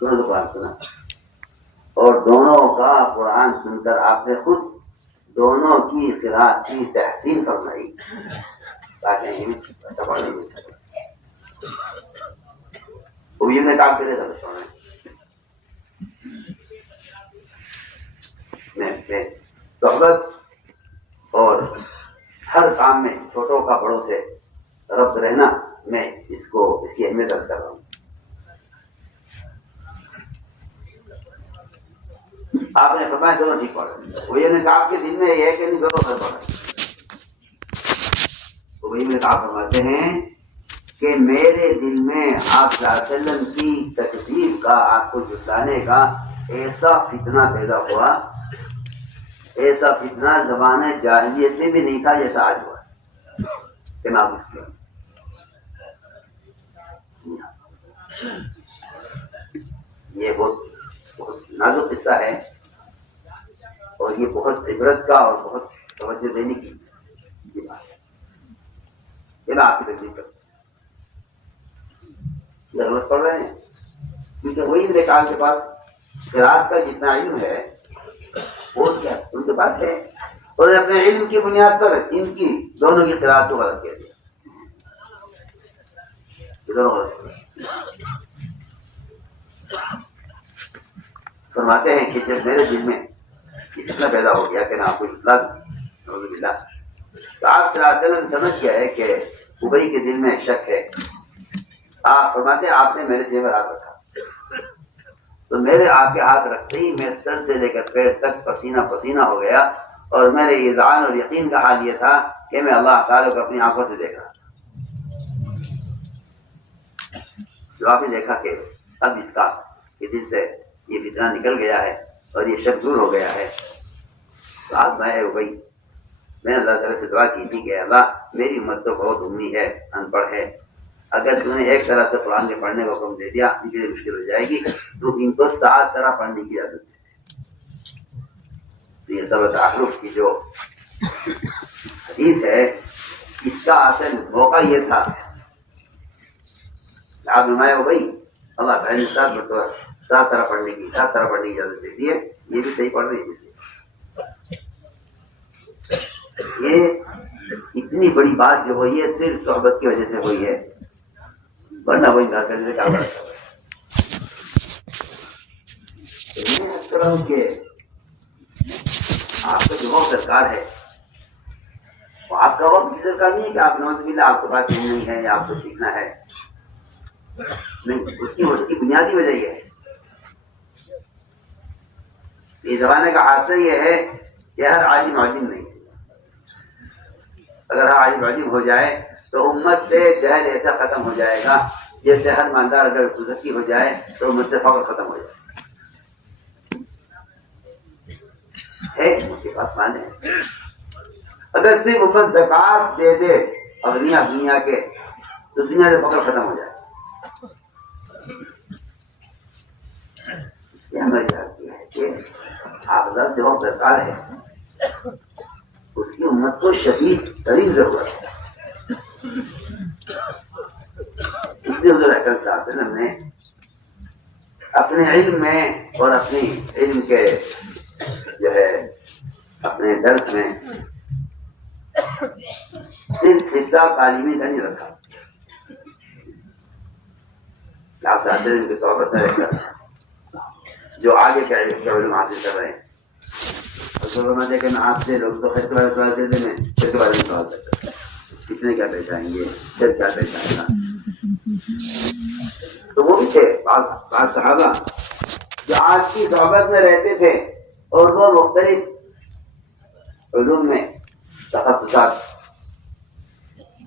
دونوں سے قرآن سنا اور دونوں کا قرآن سن کر آپ نے خود دونوں کی قراءت کی تحسین فرمائی تاکہ ابی نے کام کے لیے غلط پڑھ رہے ہیں۔ صحبت اور ہر کام میں چھوٹوں کا بڑوں سے ربط رہنا، میں اس کی اہمیت رکھ کر رہا ہوں۔ آپ نے فرمایا دونوں ٹھیک پڑھ رہے ہیں، وہ یہ نے کہا آپ کے دل میں یہ ہے کہ نہیں دونوں غلط پڑھ رہے ہیں؟ تو وہی میں کہا فرماتے ہیں کہ میرے دل میں آپ صلی اللہ علیہ وسلم کی تکذیب کا، آپ کو جھٹلانے کا ایسا فتنہ پیدا ہوا، ایسا فتنہ زمانے جاہلیت میں بھی نہیں تھا جیسا آج ہوا کہ میں آپ کو یہ بہت نازک قصہ ہے اور یہ بہت عبرت کا اور بہت توجہ دینے کی بات ہے۔ یہ میں آپ کی تکلیف کرتا ہوں، یہ غلط پڑھ رہے ہیں کیونکہ وہی میرے کام کے پاس قرات کا جتنا علم ہے وہ کیا ان کے پاس ہے، اور اپنے علم کی بنیاد پر ان کی دونوں کی قرات کو غلط کیا دیا، دونوں غلط کیا۔ فرماتے ہیں کہ جب میرے دل میں اتنا پیدا ہو گیا کہ نہ آپ کو اطلاع نعوذ باللہ، تو آپ صلی اللہ علیہ وسلم سمجھ گیا ہے کہ ابئی کے دل میں شک ہے۔ آپ فرماتے ہیں آپ نے میرے سینے پر ہاتھ رکھا تو میرے آپ کے ہاتھ رکھتے ہی میں سر سے لے کر پیر تک پسینہ پسینہ ہو گیا، اور میرے اذعان اور یقین کا حال یہ تھا کہ میں اللہ تعالیٰ کو اپنی آنکھوں سے دیکھ رہا تھا۔ جو آپ نے دیکھا کہ اب اس کا یہ دل سے یہ فتنہ نکل گیا ہے اور یہ شک دور ہو گیا ہے، تو آج میں اللہ تعالیٰ سے دعا کی تھی کہ اللہ میری امت تو بہت امی ہے، ان پڑھ ہے، اگر تم نے ایک طرح سے قرآن کے پڑھنے کا حکم دے دیا ان کے لیے مشکل ہو جائے گی، تو ان کو 7 طرح پڑھنے کی اجازت ہے۔ یہ سب تعارف کی جو حدیث ہے اس کا اصل موقع یہ تھا، آپ نمایاں ہو بھائی اللہ تعالیٰ نے 7 طرح پڑھنے کی اجازت دے دی ہے، یہ بھی صحیح پڑھ رہی ہے۔ یہ اتنی بڑی بات جو ہوئی ہے صرف صحبت کی وجہ سے ہوئی ہے، ورنہ وہی نہ کرنے سے کیا بڑھتا ہے کہ آپ کا جو وقت درکار ہے وہ آپ کا وقت بھی درکار نہیں ہے کہ آپ نوز باللہ آپ کے پاس نہیں ہے یا آپ کو سیکھنا ہے، نہیں، اس کی بنیادی وجہ یہ ہے۔ یہ زمانے کا حادثہ یہ ہے کہ ہر عالم عالم نہیں، اگر ہر عالم عالم ہو جائے تو امت سے جہل ایسا ختم ہو جائے گا جیسے ہر مالدار اگر بزرگی ہو جائے تو امت سے فقر ختم ہو جائے گا۔ ہے ان کے پاس مانے ہیں. اگر صرف امت زکات دے دے اغنیا دنیا کے تو دنیا سے فقر ختم ہو جائے. یہ ہماری جانتی ہے کہ حافظات جو سرکار ہے اس کی امت کو شدید ترین ضرورت ہے. اس لیے حضور اکرم صلی اللہ علیہ وسلم نے اپنے علم میں اور اپنی علم کے جو ہے اپنے درس میں صرف حصہ تعلیمی کا نہیں رکھا. آپ صاحب علم کی صحبت میں رہ کر جو آگے کے علم حاصل کر رہے ہیں فرماتے کہ میں آپ سے لوگ تو خط والے سوال دیتے میں خط والے میں سوال کرتا کتنے کیا پیش آئیں گے پھر کیا پیش آئے گا. تو وہ بھی تھے بعض صحابہ جو آج کی صحبت میں رہتے تھے اور وہ مختلف علوم میں تخصصات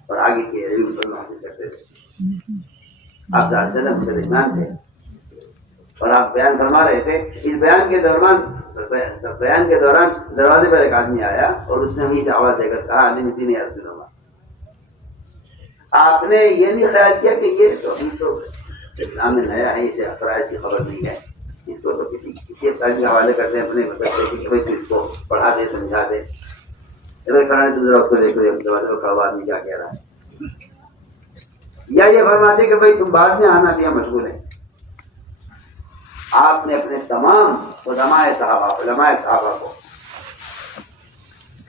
اور آگے کے علم پر حاصل کرتے تھے. آپ صلی اللہ علیہ وسلم کے درمیان تھے اور آپ بیان فرما رہے تھے. اس بیان کے دوران دروازے پر ایک آدمی آیا اور اس نے وہیں سے آواز دے کر کہا آدمی تین عرض دنوں. آپ نے یہ نہیں خیال کیا کہ یہ تو اسلام میں نیا ہے, اسے عقائد کی خبر نہیں ہے, اس کو تو کسی تعلیم کے حوالے کرتے ہیں اپنے مطلب کہ بھائی تو اس کو پڑھا دے سمجھا دے. آدمی کیا کہہ رہا ہے یا یہ فرماتے کہ بھائی تم بعد میں آنا دیا مشغول ہے. آپ نے اپنے تمام علماء صحابہ کو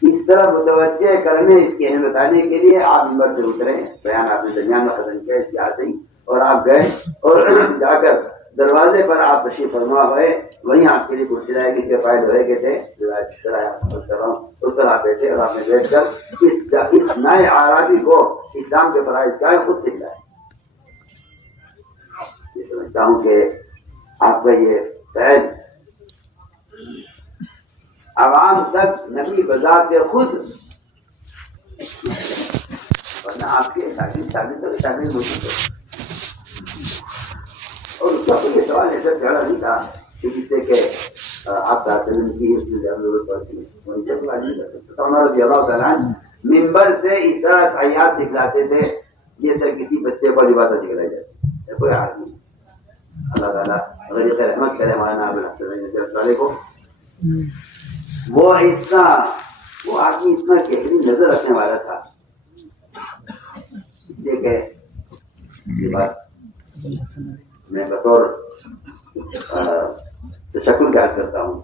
اس طرح متوجہ کرنے اس کی اہمیت بتانے کے لیے آپ منبر سے اترے. بیان آپ نے درمیان میں ختم کیا اس کی آتے ہی اور آپ گئے اور جا کر دروازے پر آپ تشریف فرما ہوئے. وہیں آپ کے لیے کرسی لائے گی کے فائد ہوئے کے تھے اس پر آپ بیٹھے اور آپ نے بیٹھ کر اس نئے آرابی کو اسلام کے فرائض کا خود سکھلائے. یہ سمجھتا ہوں کہ آپ کا یہ فیض عوام تک نبی بذات خود ورنہ آپ کے شاگرد موجود ہے. اور اس کا کوئی سوال ایسا چڑھا نہیں تھا کہ جس سے کہ آپ کا علم کی ضرورت پڑتی ہے. رضی اللہ تعالیٰ ممبر سے اس طرح حیات سکھلاتے تھے جیسے کسی بچے کو عبادت سکھلائی جاتی ہے. کوئی آدمی اللہ تعالیٰ غریب رحمت کرے مولانا کو وہ حصہ وہ آدمی اتنا گہری نظر رکھنے والا تھا. اس لیے کہ یہ بات میں بطور تشکر بیان کرتا ہوں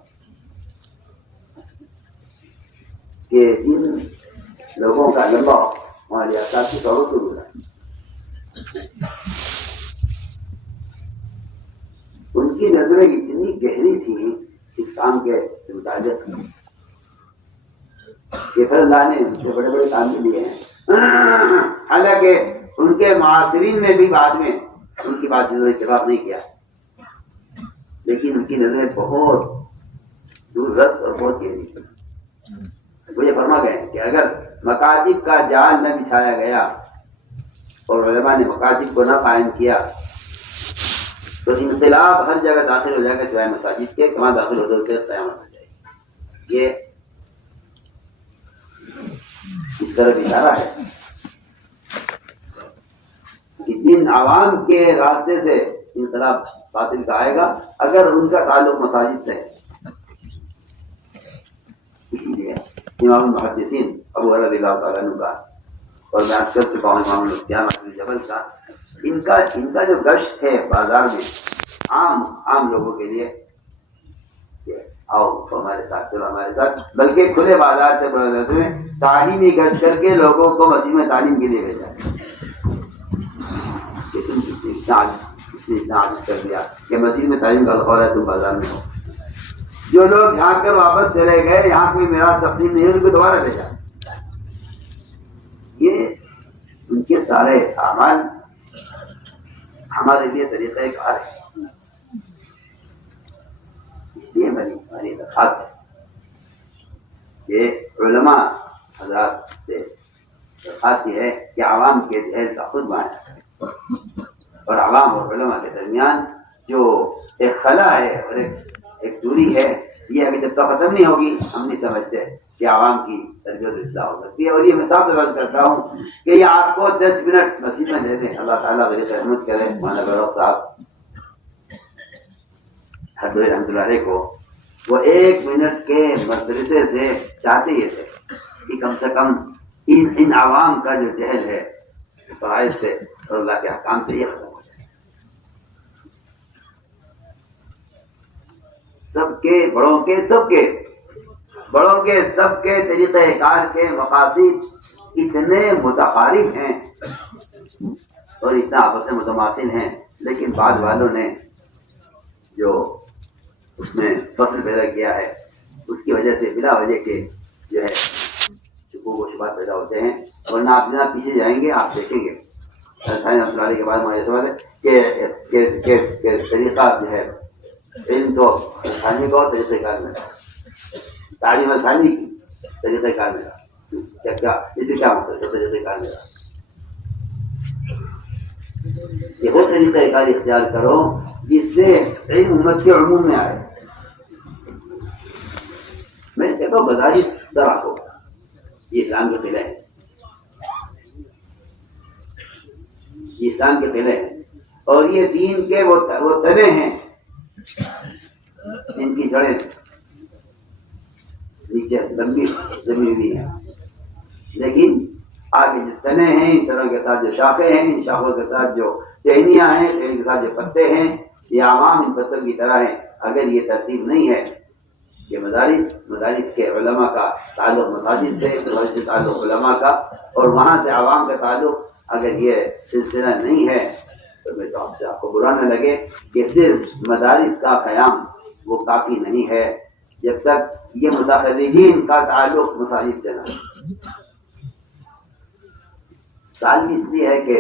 کہ جن لوگوں کا لمبا ہماری اساسی طور پر گزرا ان کی نظریں اتنی گہری تھی اس کام کے متعلق کہ پھر اللہ نے ان سے بڑے بڑے کام بھی لیے ہیں. حالانکہ ان کے معاصرین نے بھی بعد میں ان کی بات سے اتفاق نہیں کیا, لیکن ان کی نظریں بہت دور رس اور بہت گہری تھی. مجھے فرما گئے کہ اگر مکاتب کا جال نہ بچھایا گیا اور علماء نے مکاتب کو نہ قائم کیا تو انقلاب ہر جگہ داخل ہو جائے گا سوائے مساجد کے. کہاں داخل ہو سکتے قیامت ہو جائے گی. یہ اس طرح اشارہ ہے کہ جن عوام کے راستے سے انقلاب باطل کا آئے گا اگر ان کا تعلق مساجد سے ہے. اسی لیے امام المحدثین ابو ہریرہ رضی اللہ تعالیٰ عنہ کا اور میں کر چکا ہوں امام قیامت جبل کا ان کا جو گشت ہے بازار میں عام لوگوں کے لیے آؤ ہمارے ساتھ چلو ہمارے ساتھ, بلکہ کھلے بازار سے تعلیمی گشت کر کے لوگوں کو مسجد میں تعلیم کے لیے بھیجا کر دیا کہ مسجد میں تعلیم کا الخور ہے تم بازار میں ہو. جو لوگ یہاں کر واپس چلے گئے یہاں کوئی میرا تقسیم نہیں ان کو دوبارہ بھیجا. یہ ان کے سارے اعمال ہمارے لیے طریقہ کار ہے. اس لیے ہماری درخواست ہے کہ علماء حضرات سے درخواست یہ ہے کہ عوام کے ذہن کا خود بنایا اور عوام اور علماء کے درمیان جو ایک خلا ہے اور ایک دوری ہے یہ ابھی جب تک ختم نہیں ہوگی ہم نہیں سمجھتے کہ عوام کی تربیت اصلاح ہو سکتی ہے. اور یہ میں صاف عرض کرتا ہوں کہ یہ آپ کو 10 منٹ نصیب میں دے دیں. اللہ تعالیٰ بڑی رحمت کرے. مولانا فاروق صاحب حضرت رحمۃ اللہ علیہ کو وہ 1 منٹ کے مدرسے سے چاہتے یہ تھے کہ کم سے کم ان عوام کا جو جہل ہے فرائض سے اور اللہ کے احکام سے یہ ختم ہو جائے. سب کے بڑوں کے سب کے طریقہ کار کے مقاصد اتنے متقارب ہیں اور اتنا آپس میں متماثل ہیں، لیکن بعض والوں نے جو اس میں فصل پیدا کیا ہے اس کی وجہ سے بلا وجہ کے جو ہے شکوک و شبہات پیدا ہوتے ہیں. ورنہ آپ جناب پیچھے جائیں گے آپ دیکھیں گے اللہ کے بعد مجھے سوال ہے کہ طریقہ جو ہے علم تو ثانوی کا اور طریقہ کار میں تعلیم ثانوی کی طریقہ کار میں کیا اسے کیا مطلب ہے طریقہ کار میں یہ وہ طریقہ کار اختیار کرو جس سے علم امت کے عموم میں آئے. میں نے کہتا ہوں بظاہر طرح کو یہ اسلام کے قلعے ہیں، یہ اسلام کے قلعے ہیں اور یہ دین کے وہ تنے ہیں ان کی جڑیں نیچے لمبی زمین ہوئی ہیں، لیکن آگے جس تنے ہیں ان تنوں کے ساتھ جو شاخیں ہیں ان شاخوں کے ساتھ جو ٹہنیاں ہیں ٹہنی کے ساتھ جو پتے ہیں یہ عوام ان پتوں کی طرح ہیں. اگر یہ ترتیب نہیں ہے کہ مدارس کے علماء کا تعلق مساجد سے، مسجد سے تعلق علماء کا اور وہاں سے عوام کا تعلق، اگر یہ سلسلہ نہیں ہے تو میں تو آپ کو برا نہ لگے کہ صرف مدارس کا قیام وہ کافی نہیں ہے جب تک یہ متخرجین کا تعلق مساجد سے نہ ہو. تعلق اس لیے ہے کہ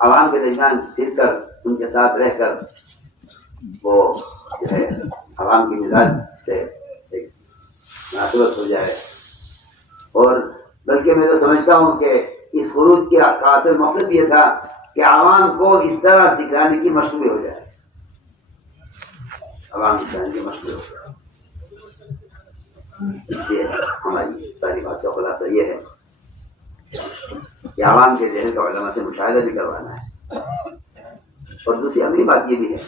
عوام کے درمیان پھر کر ان کے ساتھ رہ کر وہ جو ہے عوام کی مزاج سے ایک مناسبت ہو جائے. اور بلکہ میں تو سمجھتا ہوں کہ اس خروج کے قاصد مقصد یہ تھا کہ عوام کو اس طرح سکھانے کی مشغول ہو جائے، عوام سکھانے کی مشغول ہو جائے. اس لیے ہماری ساری بات کا خلاصہ یہ ہے کہ عوام کے ذہن کا علماء سے مشاہدہ بھی کروانا ہے. اور دوسری اگلی بات یہ بھی ہے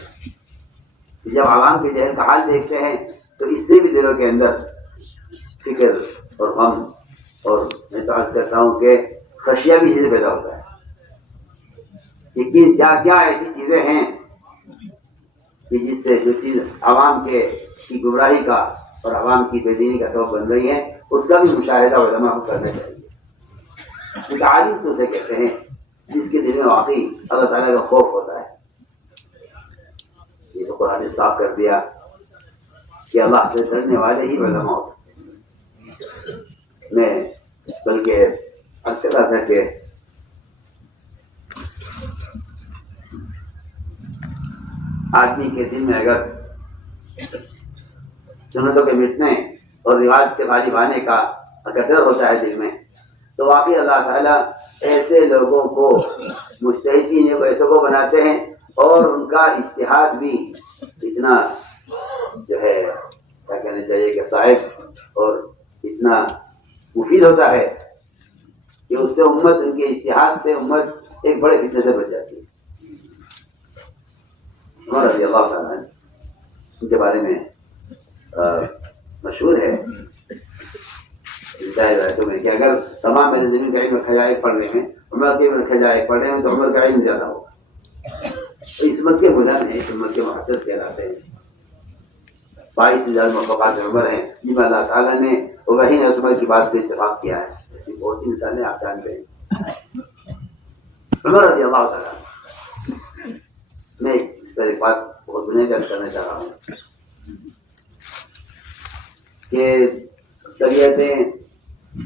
کہ جب عوام کے ذہن کا حال دیکھتے ہیں تو اس سے بھی دلوں کے اندر فکر اور غم اور میں تو عرض کرتا ہوں کہ خشیہ بھی چیزیں پیدا ہوتا ہے. لیکن کیا کیا ایسی چیزیں ہیں کہ جس سے جو چیز عوام کی گمراہی کا اور عوام کی بے دینی کا سبب بن رہی ہے اس کا بھی مشاہدہ علماء کو کرنا چاہیے. عالم تو اسے کہتے ہیں جس کے دل میں واقعی اللہ تعالیٰ کا خوف ہوتا ہے. یہ تو قرآن نے صاف کر دیا کہ اللہ سے ڈرنے والے ہی علماء ہوتے ہیں. میں بلکہ اچھا تھا کہ آدمی کے دل میں اگر سنتوں کے مٹنے اور رواج کے غالب آنے کا اگر ڈر ہوتا ہے دل میں تو واقعی اللہ تعالیٰ ایسے لوگوں کو مجتہدین کو ایسے کو بناتے ہیں اور ان کا اجتہاد بھی اتنا جو ہے کیا کہنا چاہیے کہ صاحب اور اتنا مفید ہوتا ہے کہ اس سے امت ان کے اجتہاد سے امت ایک بڑے فتنے سے بچ جاتی ہے. عمر رضی اللہ تعالیٰ ان کے بارے میں مشہور ہے میں کہ اگر تمام میرے زمین کا علم خجائے پڑھنے میں عمر کے خجائے پڑھنے میں تو عمر کا علم زیادہ ہوگا. اس امت کے مجاہد ہیں، اس امت کے محدث کہلاتے ہیں. 22,000 مخلوقات عمر ہیں جن میں اللہ تعالیٰ نے وہی عظمت کی بات پہ اتفاق کیا ہے. ایسی بہت سی مثالیں آپ جانتے ہیں. عمر رضی اللہ تعالیٰ میں اس پر ایک بات بہت بنیادی کرنا چاہ رہا ہوں کہ طبیعتیں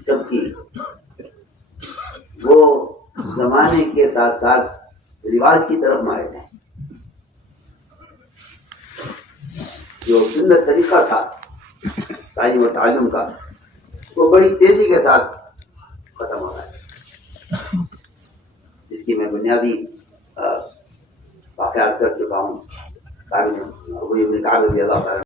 سب کی وہ زمانے کے ساتھ ساتھ رواج کی طرف مائل ہیں. جو سنت طریقہ تھا تعلیم و تعلم کا وہ بڑی تیزی کے ساتھ ختم ہو رہا ہے، جس کی میں بنیادی واقعات کر چکا ہوں. کعب بن کعب رضی اللہ تعالیٰ